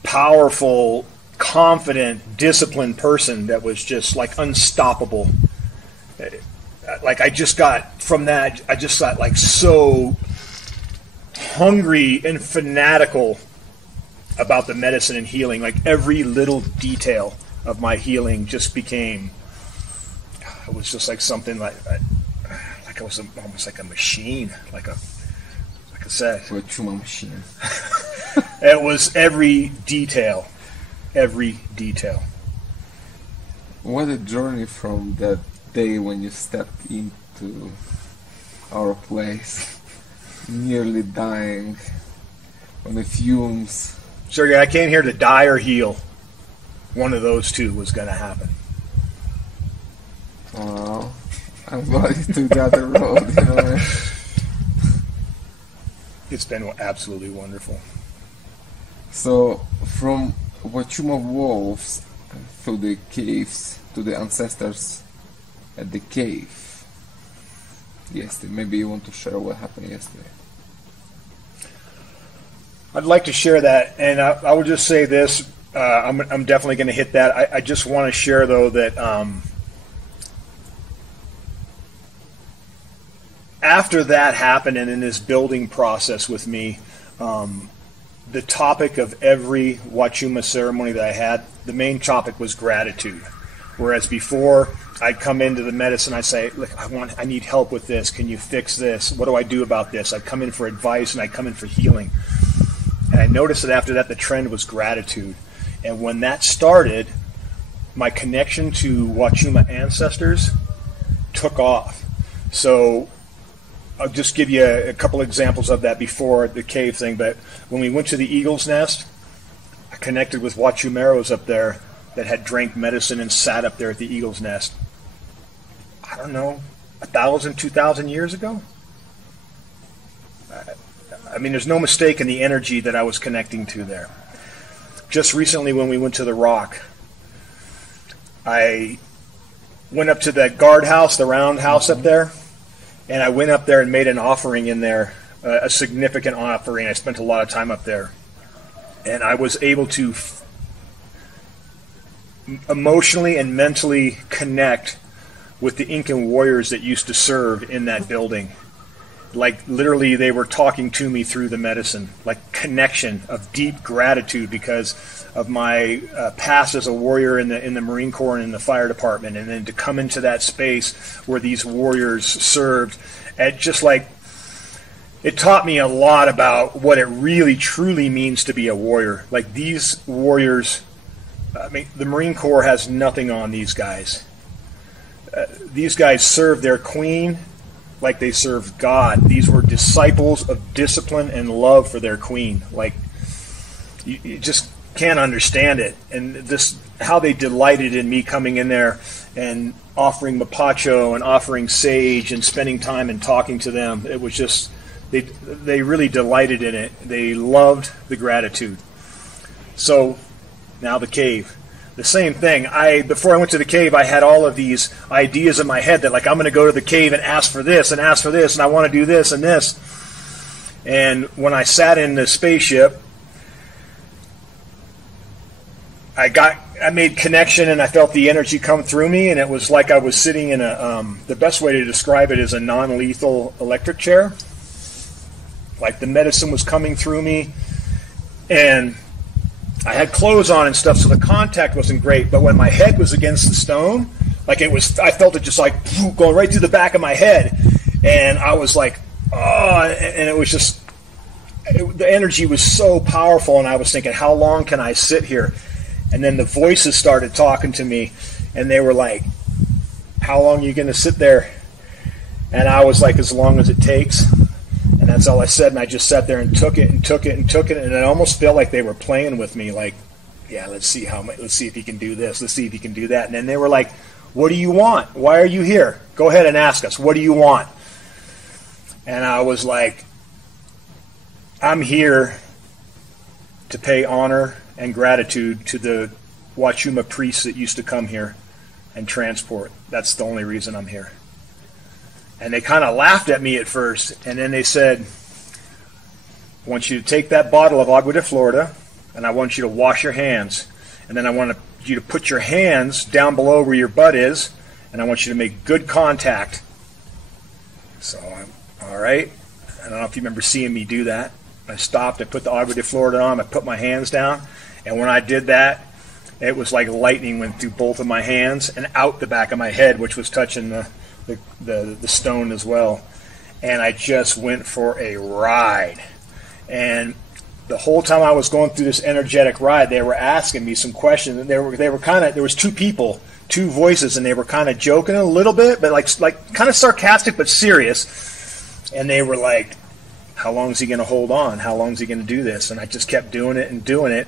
powerful, confident, disciplined person that was just like unstoppable. Like I just got like so hungry and fanatical about the medicine and healing. Like every little detail of my healing just became, it was just like something like I was almost like a machine, like I said. Huachuma machine. It was every detail. Every detail. What a journey from that day when you stepped into our place, nearly dying on the fumes. Sergey, I came here to die or heal. One of those two was going to happen. Oh, I'm glad you took the other road, you know. It's been absolutely wonderful. So, from Huachuma wolves through the caves to the ancestors at the cave yesterday. Maybe you want to share what happened yesterday. I'd like to share that, and I will just say this. I'm definitely going to hit that. I just want to share, though, that after that happened and in this building process with me, the topic of every Huachuma ceremony that I had, the main topic was gratitude. Whereas before, I'd come into the medicine, I'd say, look, I need help with this. Can you fix this? What do I do about this? I'd come in for advice and I'd come in for healing. And I noticed that after that, the trend was gratitude. And when that started, my connection to Huachuma ancestors took off. So I'll just give you a couple examples of that before the cave thing. But when we went to the Eagle's Nest, I connected with Huachumeros up there that had drank medicine and sat up there at the Eagle's Nest. I don't know, 1,000, 2,000 years ago? I mean, there's no mistake in the energy that I was connecting to there. Just recently when we went to the Rock, I went up to that guardhouse, the round house up there, and I went up there and made an offering in there, a significant offering. I spent a lot of time up there. And I was able to emotionally and mentally connect with the Incan warriors that used to serve in that building. Like literally they were talking to me through the medicine, like connection of deep gratitude because of my past as a warrior in the Marine Corps and in the fire department, and then to come into that space where these warriors served, and just like it taught me a lot about what it really truly means to be a warrior. Like these warriors, I mean, the Marine Corps has nothing on these guys. These guys served their queen like they served God. These were disciples of discipline and love for their queen. Like you just can't understand it. And this, how they delighted in me coming in there and offering mapacho and offering sage and spending time and talking to them. It was just, they really delighted in it. They loved the gratitude. So now the cave. The same thing. Before I went to the cave, I had all of these ideas in my head that, like, I'm going to go to the cave and ask for this, and I want to do this and this. And when I sat in the spaceship, I made connection, and I felt the energy come through me, and it was like I was sitting in the best way to describe it is a non-lethal electric chair. Like the medicine was coming through me, and I had clothes on and stuff, so the contact wasn't great. But when my head was against the stone, like it was, I felt it just like going right through the back of my head, and I was like, oh, and it was just, the energy was so powerful, and I was thinking, how long can I sit here? And then the voices started talking to me, and they were like, how long are you going to sit there? And I was like, as long as it takes. And that's all I said, and I just sat there and took it, and it almost felt like they were playing with me, like, yeah, let's see if you can do this, let's see if you can do that. And then they were like, what do you want? Why are you here? Go ahead and ask us. What do you want? And I was like, I'm here to pay honor and gratitude to the Huachuma priests that used to come here and transport. That's the only reason I'm here. And they kind of laughed at me at first, and then they said, I want you to take that bottle of agua de Florida, and I want you to wash your hands. And then I want you to put your hands down below where your butt is, and I want you to make good contact. So I'm, all right. I don't know if you remember seeing me do that. I stopped, I put the agua de Florida on, I put my hands down, and when I did that, it was like lightning went through both of my hands and out the back of my head, which was touching the stone as well. And I just went for a ride. And the whole time I was going through this energetic ride, they were asking me some questions, and they were kind of, there was two people, two voices, and they were kind of joking a little bit, but like kind of sarcastic but serious. And they were like, how long is he going to hold on? How long is he going to do this? And I just kept doing it and doing it.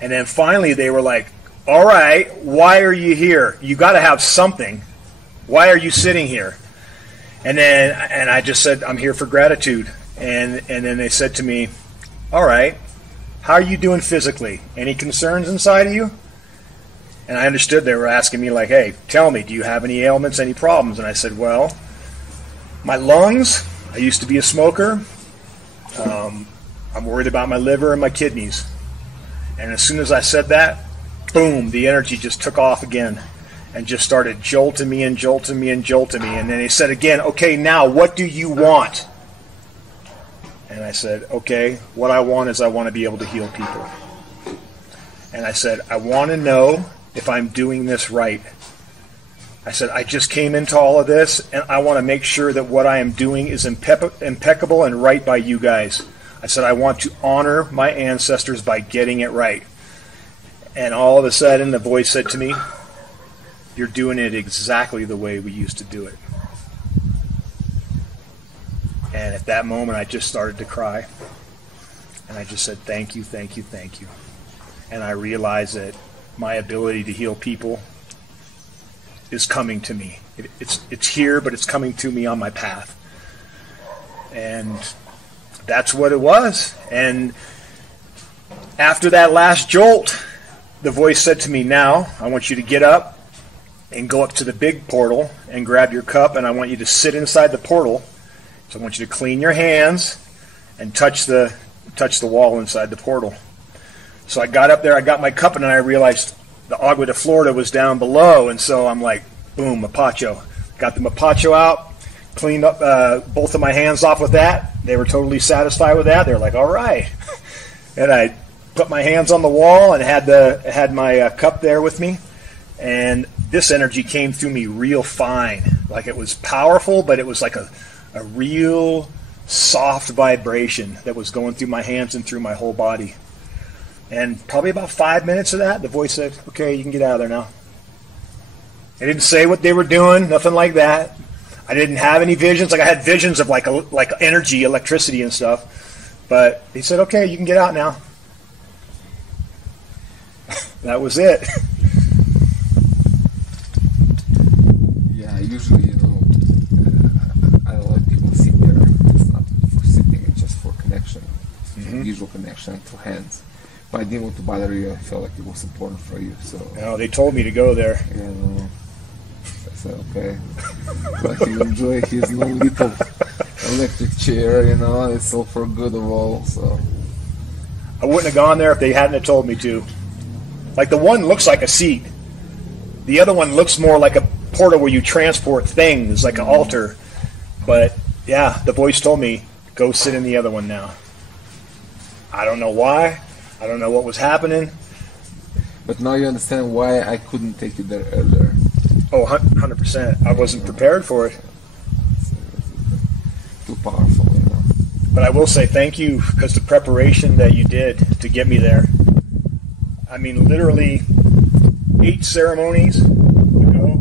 And then finally they were like, all right, why are you here? You got to have something. Why are you sitting here? And I just said, I'm here for gratitude. And then they said to me, all right, how are you doing physically? Any concerns inside of you? And I understood they were asking me like, hey, tell me, do you have any ailments, any problems? And I said, well, my lungs, I used to be a smoker. I'm worried about my liver and my kidneys. And as soon as I said that, boom, the energy just took off again and just started jolting me and jolting me and jolting me. And then he said again, okay, now what do you want? And I said, okay, what I want is I want to be able to heal people. And I said, I want to know if I'm doing this right. I said, I just came into all of this, and I want to make sure that what I am doing is impeccable and right by you guys. I said, I want to honor my ancestors by getting it right. And all of a sudden, the voice said to me, you're doing it exactly the way we used to do it. And at that moment, I just started to cry. And I just said, thank you, thank you, thank you. And I realized that my ability to heal people is coming to me. It's here, but it's coming to me on my path. And that's what it was. And after that last jolt, the voice said to me, now I want you to get up and go up to the big portal and grab your cup, and I want you to sit inside the portal. So I want you to clean your hands and touch the wall inside the portal. So I got up there, I got my cup, and then I realized the agua de Florida was down below, and so I'm like, boom, mapacho. Got the mapacho out, cleaned up both of my hands off with that. They were totally satisfied with that. They were like, all right. And I put my hands on the wall and had my cup there with me, and this energy came through me real fine. Like it was powerful, but it was like a real soft vibration that was going through my hands and through my whole body. And probably about 5 minutes of that, the voice said, okay, you can get out of there now. I didn't say what they were doing, nothing like that. I didn't have any visions. Like I had visions of like energy, electricity and stuff. But he said, okay, you can get out now. That was it. Yeah, usually, I don't like people sit there. It's not for sitting, it's just for connection. Visual connection through hands. But I didn't want to bother you. I felt like it was important for you. So no, they told me to go there. I said, okay. But he enjoyed his little electric chair, it's all for good of all. So I wouldn't have gone there if they hadn't have told me to. Like the one looks like a seat. The other one looks more like a portal where you transport things, like an altar. But yeah, the voice told me, go sit in the other one now. I don't know why. I don't know what was happening. But now you understand why I couldn't take you there earlier. Oh, 100%. I wasn't prepared for it. Too powerful, But I will say thank you, because the preparation that you did to get me there. I mean, literally 8 ceremonies ago,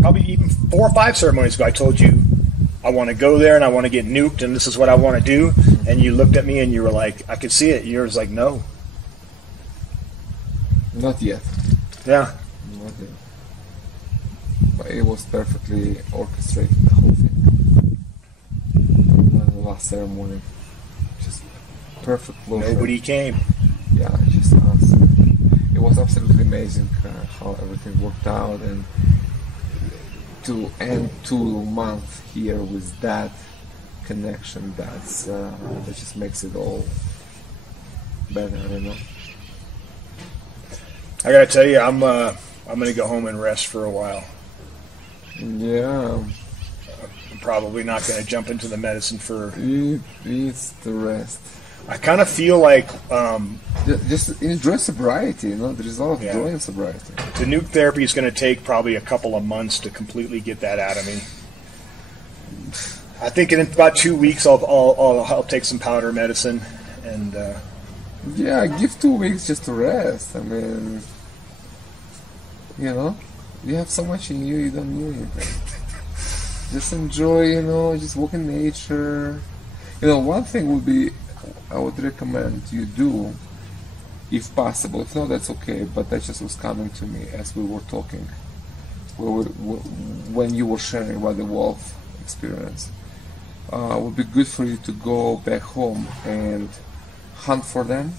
probably even 4 or 5 ceremonies ago, I told you, I want to go there and I want to get nuked and this is what I want to do. And you looked at me and you were like, I could see it. You were like, no. Not yet. Yeah. Not yet. But it was perfectly orchestrated, the whole thing. The last ceremony, just perfect closure. Nobody came. Yeah, just us. It was absolutely amazing how everything worked out, and to end 2 months here with that connection, that just makes it all better, you know. I gotta tell you, I'm gonna go home and rest for a while. Yeah. I'm probably not gonna jump into the medicine for. It's the rest. I kind of feel like just enjoy sobriety. You know, there's a lot of joy in sobriety. The nuke therapy is going to take probably a couple of months to completely get that out of me. I think in about 2 weeks I'll take some powder medicine and. Yeah, give 2 weeks just to rest. I mean, you know, you have so much in you, you don't need anything. Just enjoy, you know, just walk in nature. You know, one thing would be, I would recommend you do, if possible. If not, that's okay, but that just was coming to me as we were talking, when you were sharing about the wolf experience. It would be good for you to go back home and hunt for them,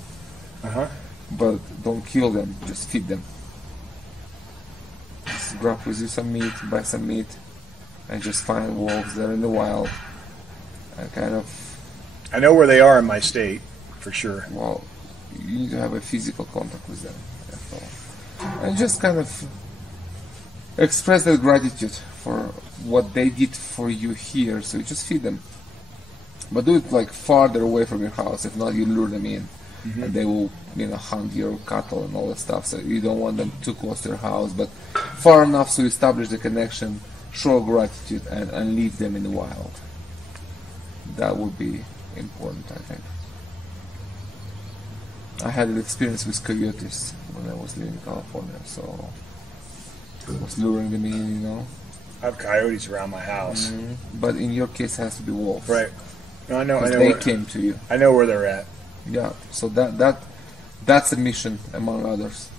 but don't kill them, just feed them. Just grab with you some meat, buy some meat, and just find wolves that are in the wild and kind of. I know where they are in my state, for sure. Well, you need to have a physical contact with them, that's all. And just kind of express that gratitude for what they did for you here, so you just feed them. But do it like farther away from your house. If not, you lure them in, and they will, you know, hunt your cattle and all that stuff. So you don't want them too close to your house, but far enough so you establish the connection, show gratitude, and leave them in the wild. That would be important, I think. I had an experience with coyotes when I was living in California, so I was luring them in, you know. I have coyotes around my house. But in your case, it has to be wolves. Right. No, I know. They came to you. I know where they're at. Yeah. So that's a mission among others.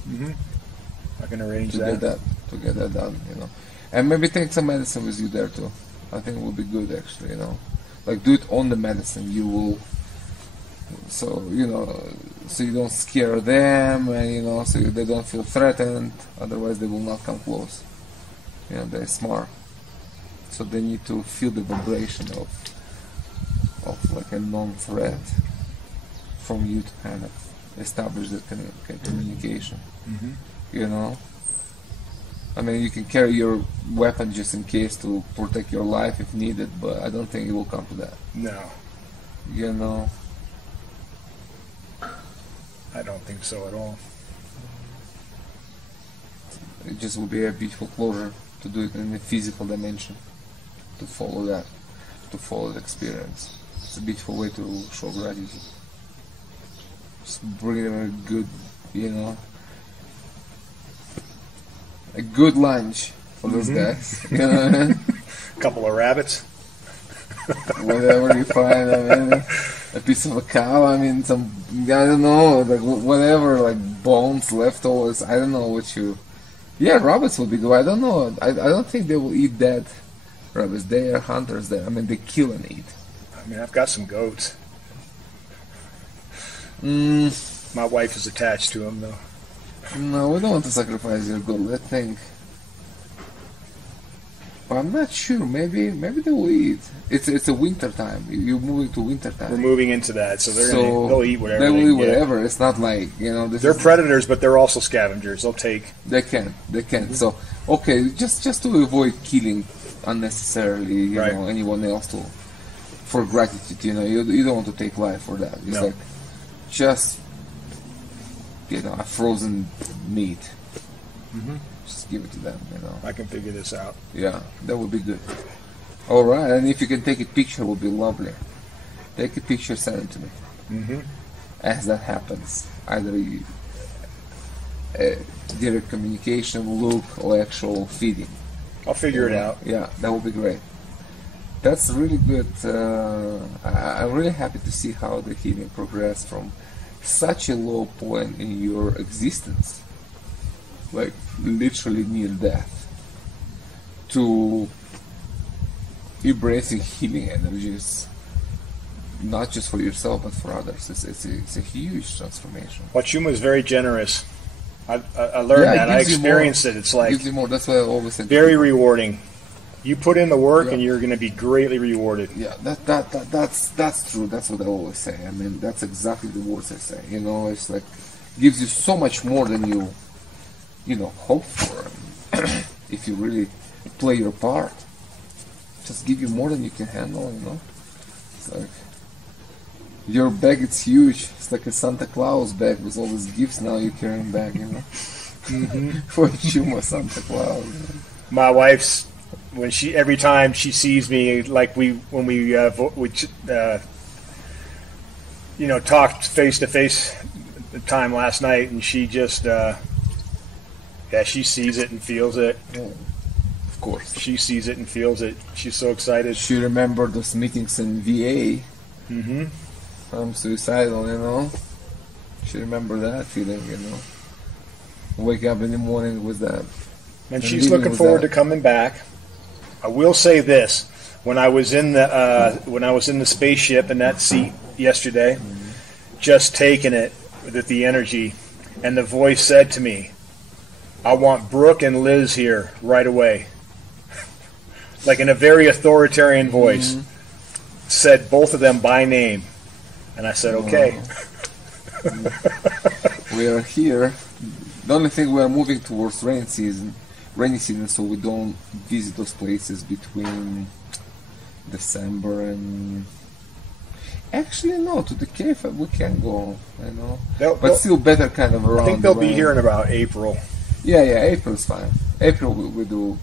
I can arrange to that. To get that done, you know. And maybe take some medicine with you there too. I think it would be good, actually, you know. Like, do it on the medicine. You will. So, you know, so you don't scare them, and, you know, so they don't feel threatened. Otherwise, they will not come close. You know, they're smart. So they need to feel the vibration of like a non-threat from you to kind of establish that communication. You know? I mean, you can carry your weapon just in case to protect your life if needed, but I don't think it will come to that. No. You know? I don't think so at all. It just will be a beautiful closure to do it in a physical dimension, to follow that, to follow the experience. It's a beautiful way to show gratitude. Just bring them a good, you know, a good lunch for those guys. You know what I mean? A couple of rabbits. Whatever you find, I mean, a piece of a cow, I mean, some, I don't know, like whatever, like bones, leftovers, I don't know what you. Yeah, rabbits will be good. I don't know. I don't think they will eat dead rabbits. They are hunters there. I mean, they kill and eat. I mean, I've got some goats. My wife is attached to them, though. No, we don't want to sacrifice your goat. Let's think. But I'm not sure. Maybe they will eat. It's a winter time. You're moving to winter time. We're moving into that, so they'll eat whatever. They will eat whatever. It's not like, you know. They're predators, but they're also scavengers. They'll take. They can. So okay, just to avoid killing unnecessarily, you know, anyone else for gratitude. You know, you don't want to take life for that. It's like just, you know, a frozen meat. Just give it to them, you know. I can figure this out. Yeah, that would be good. All right, and if you can take a picture, it would be lovely. Take a picture, send it to me. As that happens, either direct communication, look, or actual feeding. I'll figure it out. Yeah, that would be great. That's really good. I'm really happy to see how the healing progressed from such a low point in your existence, like literally near death, to embracing healing energies, not just for yourself but for others. It's a huge transformation. Huachuma is very generous. I learned Yeah, it that. I gives you more. experienced it. It's like Gives you more. That's why I always say very rewarding. You put in the work, Yeah. and you're going to be greatly rewarded. Yeah, that's true. That's what I always say. I mean, that's exactly the words I say. You know, it's like gives you so much more than you hope for. If you really play your part, just give you more than you can handle. You know, it's like your bag. It's huge. It's like a Santa Claus bag with all these gifts. Now you're carrying back. You know, for Huachuma Santa Claus. My wife's every time she sees me, like when we talked face to face the time last night, and she just she sees it and feels it. Of course, she sees it and feels it. She's so excited. She remembered those meetings in VA. Mm-hmm. I'm suicidal, you know. She remember that feeling, you know. Wake up in the morning with that. And she's looking forward to coming back. I will say this: when I was in the spaceship in that seat yesterday, just taking it with the energy, and the voice said to me, "I want Brooke and Liz here right away," like in a very authoritarian voice. Said both of them by name, and I said, "Okay." We are here. The only thing, we are moving towards rainy season, so we don't visit those places between December and. Actually, no. To the cave we can go, you know. But still better kind of around. I think they'll be here in about April. Yeah, April's fine. April we do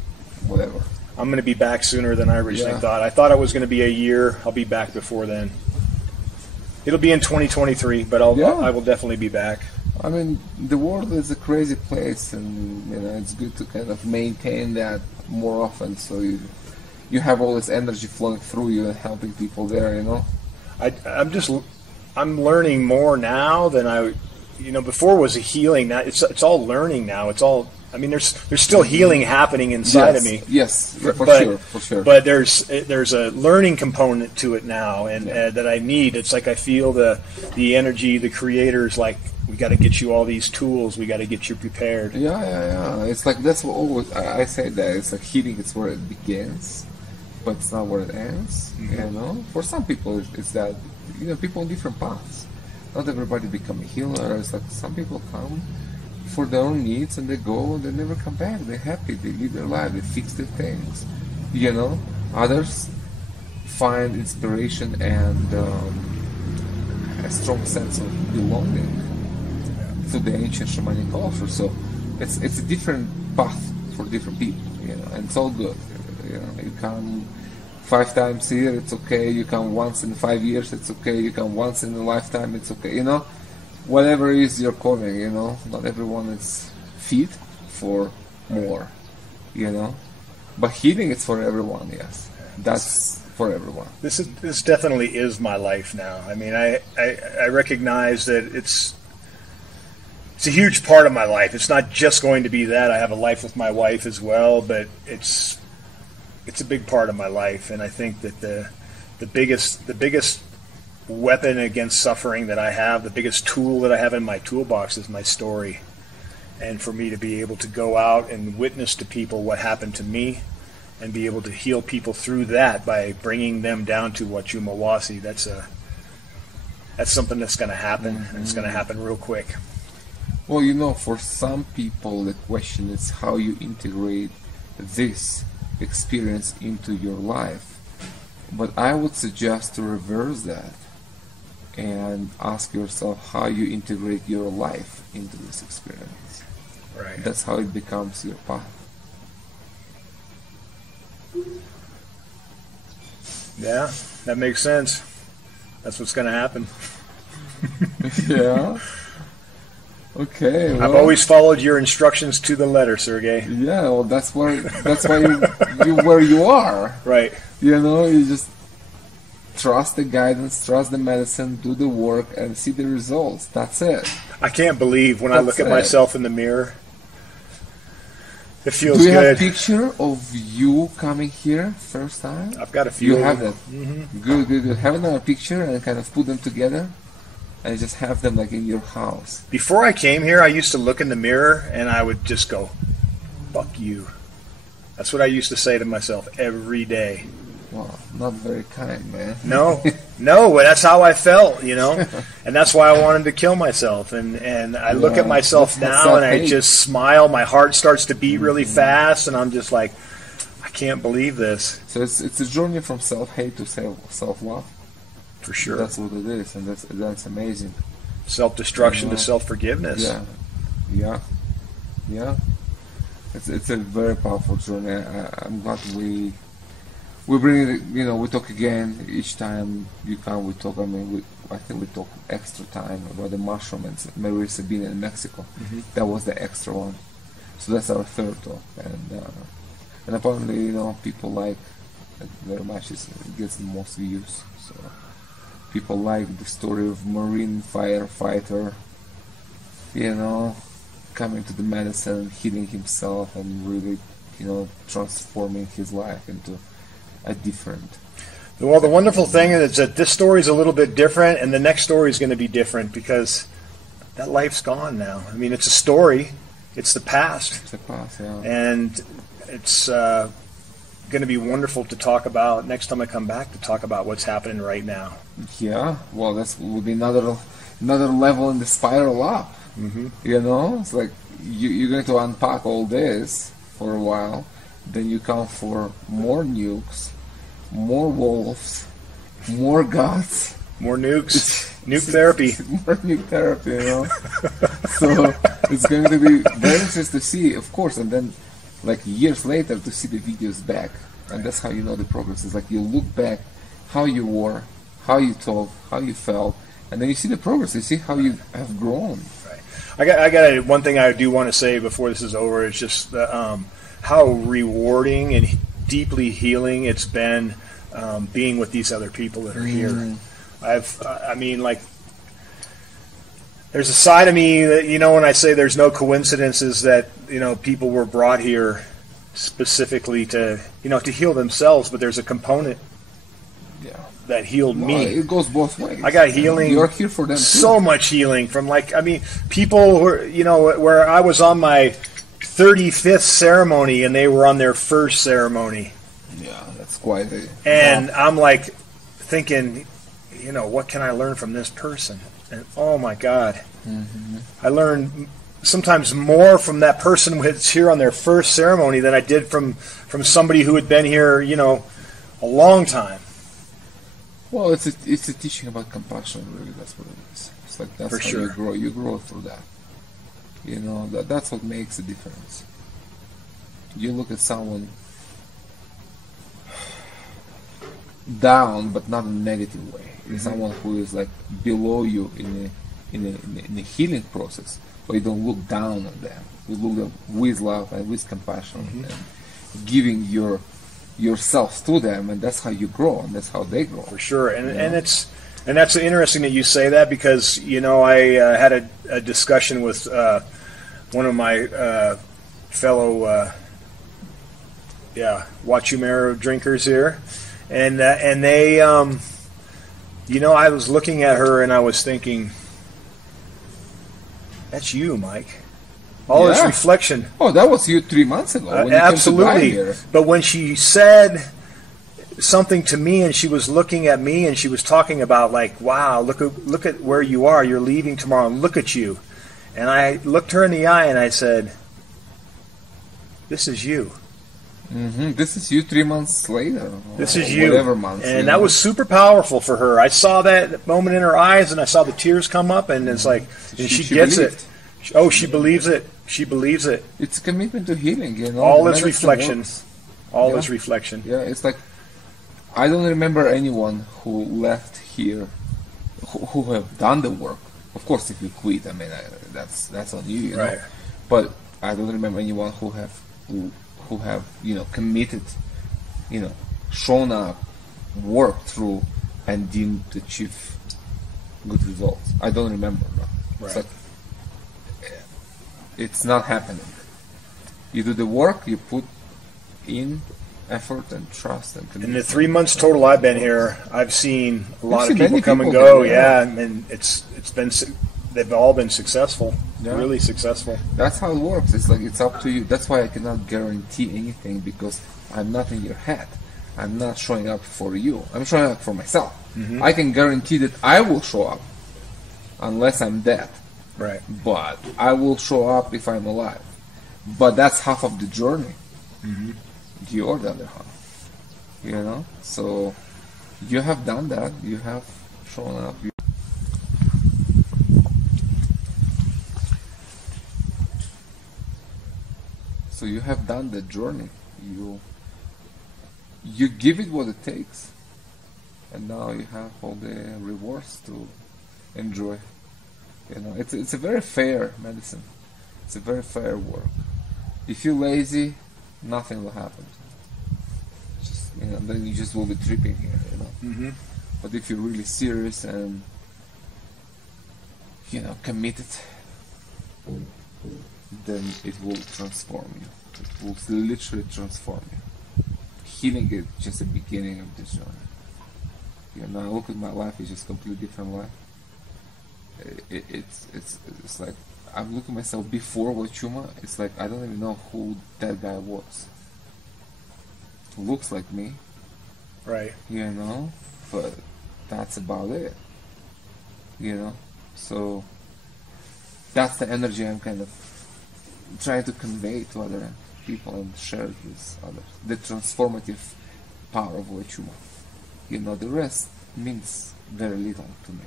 whatever. I'm going to be back sooner than I originally thought. I thought it was going to be a year. I'll be back before then. It'll be in 2023, but I will definitely be back. I mean, the world is a crazy place, and it's good to kind of maintain that more often, so you have all this energy flowing through you and helping people there, you know. I'm learning more now than before was a healing. Now it's all learning now. It's all. I mean, there's still healing happening inside of me. Yes, for sure. But there's a learning component to it now, and that I need. It's like I feel the energy. The creator's like, we got to get you all these tools. We got to get you prepared. Yeah. It's like that's what always I say that it's like healing. It's where it begins, but it's not where it ends. Mm-hmm. You know, for some people it's that people on different paths. Not everybody become a healer. It's like some people come for their own needs and they go and they never come back. They're happy. They live their life. They fix their things. You know, others find inspiration and a strong sense of belonging to the ancient shamanic culture. So it's a different path for different people. And it's all good. You come 5 times a year, it's okay. You come once in 5 years, it's okay. You come once in a lifetime, it's okay. Whatever is your calling, not everyone is fit for more, But healing is for everyone, yes. That's for everyone. This definitely is my life now. I mean, I recognize that it's a huge part of my life. It's not just going to be that. I have a life with my wife as well, but it's a big part of my life, and I think that the biggest weapon against suffering that I have, the biggest tool that I have in my toolbox is my story. And for me to be able to go out and witness to people what happened to me and be able to heal people through that by bringing them down to Huachuma Wasi, that's something that's going to happen, and it's going to happen real quick. Well, for some people the question is how you integrate this experience into your life. But I would suggest to reverse that and ask yourself how you integrate your life into this experience. Right. That's how it becomes your path. Yeah, that makes sense. That's what's going to happen. Yeah. Okay. Well, I've always followed your instructions to the letter, Sergey. Yeah, well, that's why you where you are. Right. You just trust the guidance, trust the medicine, do the work, and see the results. That's it. I can't believe when I look at myself in the mirror. It feels good. Do you have a picture of you coming here first time? I've got a few. You have that. Mm-hmm. Good. Have another picture and kind of put them together. and just have them like in your house. Before I came here, I used to look in the mirror and I would just go, "Fuck you." That's what I used to say to myself every day. Well, not very kind, man. No, that's how I felt, you know, and that's why I wanted to kill myself. And I look at myself now and I just smile. My heart starts to beat really fast, and I'm just like, I can't believe this. So it's a journey from self-hate to self-love. For sure. That's what it is, and that's amazing. Self-destruction to self-forgiveness. Yeah. It's a very powerful journey. I'm glad we bring it. You know, we talk again each time you come. We talk. I mean, I think we talk extra time about the mushroom and Maria Sabina in Mexico. That was the extra one. So that's our third talk, and apparently, you know, people like it very much. It gets the most views. So people like the story of Marine firefighter, you know, coming to the medicine, healing himself, and really, you know, transforming his life into a different. Well, the wonderful thing is that this story is a little bit different, and the next story is going to be different because that life's gone now. I mean, it's a story. It's the past. It's the past, yeah. And it's going to be wonderful to talk about next time I come back, to talk about what's happening right now. Yeah, well, will be another level in the spiral up. You know, it's like you're going to unpack all this for a while, then you come for more nukes, more wolves, more gods, more nukes, nuke therapy, more nuke therapy. You know, so it's going to be very interesting to see, of course, and then like years later to see the videos back, and that's how you know the progress. It's like you look back, how you were, how you talked, how you felt, and then you see the progress. You see how you have grown. I got one thing I do want to say before this is over. It's just how rewarding and deeply healing it's been being with these other people that are here. I mean, like, there's a side of me that, you know, when I say there's no coincidences that, you know, people were brought here specifically to, you know, to heal themselves, but there's a component that healed me. It goes both ways. I got healing. You're here for them too. So much healing from, like, I mean, people who are, you know, where I was on my 35th ceremony and they were on their first ceremony. Yeah, that's quite a... And I'm like thinking, you know, what can I learn from this person? And oh my God, I learned sometimes more from that person who was here on their first ceremony than I did from somebody who had been here, you know, a long time. Well, it's a teaching about compassion, really. That's what it is. It's like that's how you grow. You grow through that. You know, that's what makes a difference. You look at someone down, but not in a negative way. Someone who is like below you in a healing process, but you don't look down on them. You look at them with love and with compassion and giving yourself to them, and that's how you grow, and that's how they grow. For sure, and that's interesting that you say that, because, you know, I had a discussion with one of my fellow Huachuma drinkers here, and they, you know, I was looking at her and I was thinking, that's you, Mike. All this reflection. Oh, that was you 3 months ago. When absolutely. You came to but when she said something to me and she was looking at me and she was talking about, like, wow, look at where you are. You're leaving tomorrow, and look at you. And I looked her in the eye and I said, this is you. This is you 3 months later. This is you. Whatever months. And that was super powerful for her. I saw that moment in her eyes and I saw the tears come up, and it's like, and she gets believed. it. Oh, she believes it. She believes it. It's a commitment to healing, you know. All is reflection. All is reflection. Yeah, it's like, I don't remember anyone who left here who have done the work. Of course, if you quit, I mean, that's on you, you know. Right. But I don't remember anyone who have you know, committed, you know, shown up, worked through, and didn't achieve good results. I don't remember. No. Right. It's like, it's not happening. You do the work, you put in effort and trust and In the commitment. 3 months total I've been here, I've seen a lot of seen people many come and people go. there, Yeah, and it's been they've all been successful, Yeah. really successful. That's how it works. It's like it's up to you. That's why I cannot guarantee anything, because I'm not in your head. I'm not showing up for you. I'm showing up for myself. I can guarantee that I will show up unless I'm dead. Right. But I will show up if I'm alive. But that's half of the journey. You're the other half. You know? So you have done that. You have shown up. So you have done the journey. You give it what it takes. And now you have all the rewards to enjoy. You know, it's a very fair medicine. It's a very fair work. If you're lazy, nothing will happen. Just, you know, then you just will be tripping here. You know. But if you're really serious and committed, then it will transform you. It will literally transform you. Healing is just the beginning of this journey. You know, I look at my life; it's just a completely different life. It's like I'm looking at myself before Huachuma. It's like I don't even know who that guy was. Looks like me, Right. you know, but that's about it. You know, so that's the energy I'm kind of trying to convey to other people and share with others. The transformative power of Huachuma. You know, the rest means very little to me.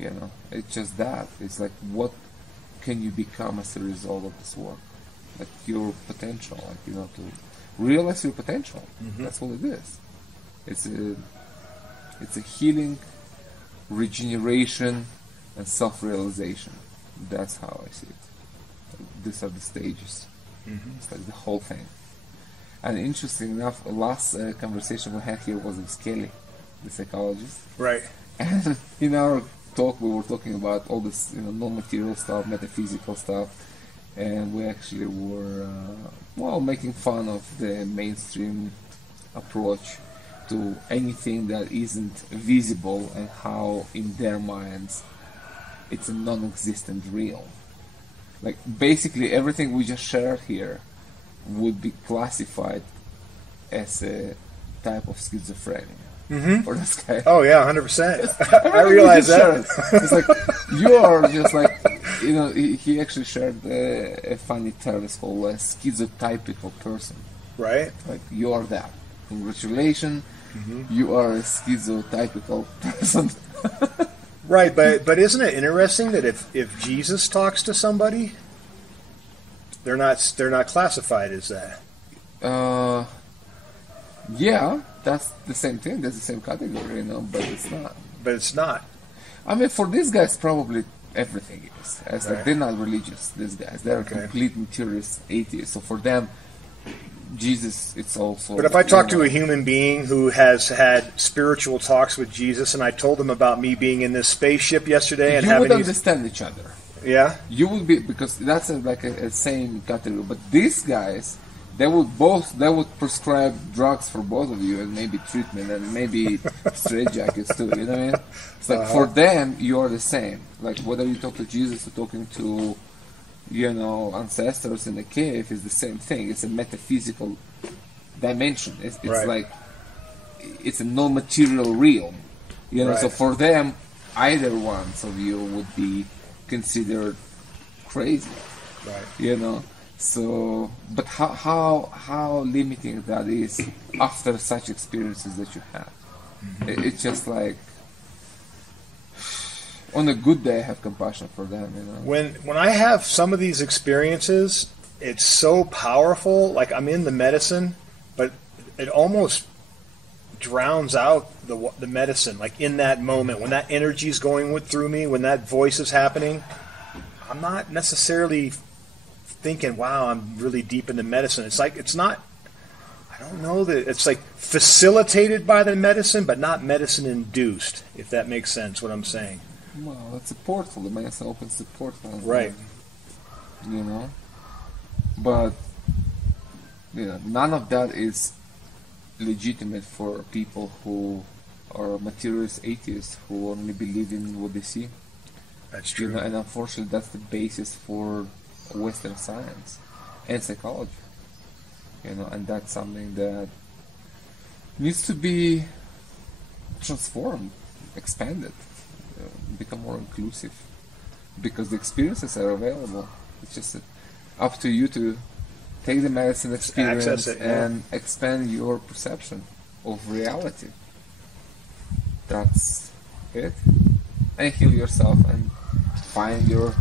You know, it's just that. It's like, what can you become as a result of this work? Like your potential, like, you know, to realize your potential. That's what it is. It's a healing, regeneration, and self-realization. That's how I see it. These are the stages. It's like the whole thing. And interesting enough, last conversation we had here was with Kelly, the psychologist. Right. And in our talk, we were talking about all this, you know, non-material stuff, metaphysical stuff, and we actually were, making fun of the mainstream approach to anything that isn't visible and how, in their minds, it's a non-existent real. Like, basically, everything we just shared here would be classified as a type of schizophrenia for this guy. Oh yeah, 100%. I realize that. It's like you are just like, you know. He actually shared a funny term. It's called a schizotypical person. Right. Like you are that. Congratulations, you are a schizotypical person. Right, but isn't it interesting that if Jesus talks to somebody, they're not classified as that? Yeah, that's the same thing. That's the same category, you know. But it's not. But it's not. I mean, for these guys, probably everything is. It's like Right. they're not religious. These guys, they're Okay. complete materialist atheists. So for them, Jesus, it's also. But if I talk you to know, a human being who has had spiritual talks with Jesus, and I told them about me being in this spaceship yesterday and you would having these, understand each other. yeah, You would be, because that's a same category. But these guys, they would prescribe drugs for both of you and maybe treatment and maybe straitjackets too. You know what I mean? It's like for them, you are the same. Like whether you talk to Jesus or talking to, you know, ancestors in a cave is the same thing. It's a metaphysical dimension. It's Right. like it's a non-material realm. You know, so Right. for them, either one of you would be considered crazy. right. You know, so but how limiting that is after such experiences that you have. It's just like on a good day I have compassion for them, you know. When I have some of these experiences, it's so powerful. Like I'm in the medicine, but it almost drowns out the medicine. Like in that moment, when that energy is going through me, when that voice is happening, I'm not necessarily thinking, "Wow, I'm really deep into medicine." It's like it's not. I don't know that it's like facilitated by the medicine, but not medicine induced. If that makes sense, what I'm saying. Well, it's a portal. The medicine opens the portal, Right. You know, but you know, none of that is legitimate for people who are materialist atheists who only believe in what they see. That's true. You know, and unfortunately, that's the basis for Western science and psychology. You know, and that's something that needs to be transformed, expanded, become more inclusive, because the experiences are available. It's just up to you to take the medicine experience access it, yeah. and expand your perception of reality. That's it. And heal yourself and find your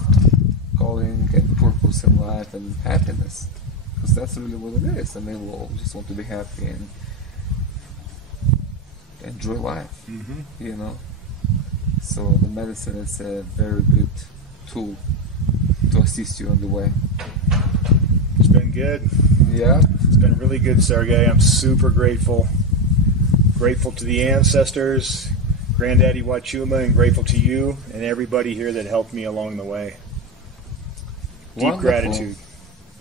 calling and purpose in life and happiness. Because that's really what it is. I mean, we all just want to be happy and enjoy life, you know. So the medicine is a very good tool to assist you on the way. It's been good. Yeah. It's been really good, Sergey. I'm super grateful. Grateful to the ancestors, Granddaddy Huachuma, and grateful to you and everybody here that helped me along the way. Deep Wonderful. gratitude.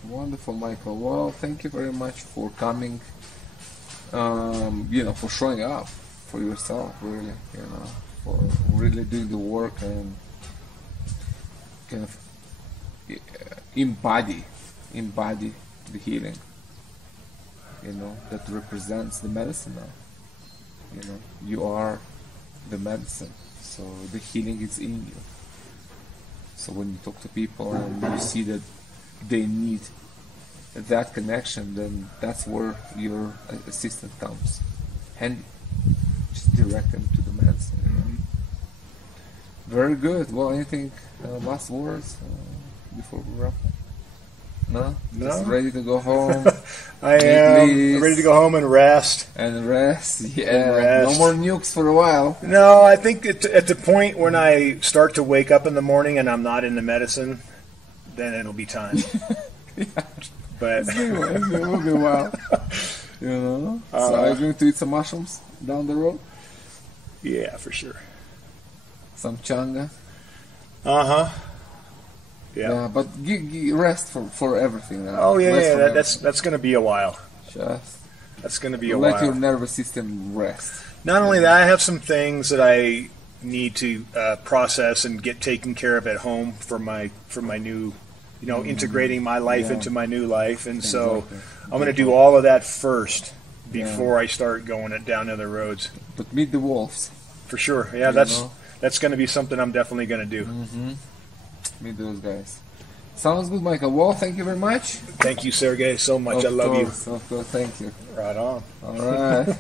Wonderful, Michael. Well, thank you very much for coming, you know, for showing up for yourself, really, you know, for really doing the work and kind of embody the healing, you know, that represents the medicine now. You know, you are the medicine, so the healing is in you. So when you talk to people and you see that they need that connection, then that's where your assistant comes handy. Just direct them to the medicine. You know? Very good. Well, anything last words before we wrap up? No? Just ready to go home. I am ready to go home and rest. And rest, yeah. And rest. No more nukes for a while. No, I think at the point when I start to wake up in the morning and I'm not in the medicine, then it'll be time. Yeah. But It will be a while. You know? So are you going to eat some mushrooms down the road? yeah, for sure. Some changa? Uh-huh. Yeah. Yeah, but rest for everything now. Oh yeah, Rest yeah. from That's going to be a while. Just That's going to be a let while. your nervous system rest. Not only that, I have some things that I need to process and get taken care of at home for my new, you know, integrating my life into my new life, and so Exactly. I'm going to do all of that first before I start going down other roads. But meet the wolves. For sure. Yeah, You know? that's going to be something I'm definitely going to do. Meet those guys. Sounds good, Michael. Well, thank you very much. Thank you, Sergey, so much. I love you. Of course, thank you. Right on. All right.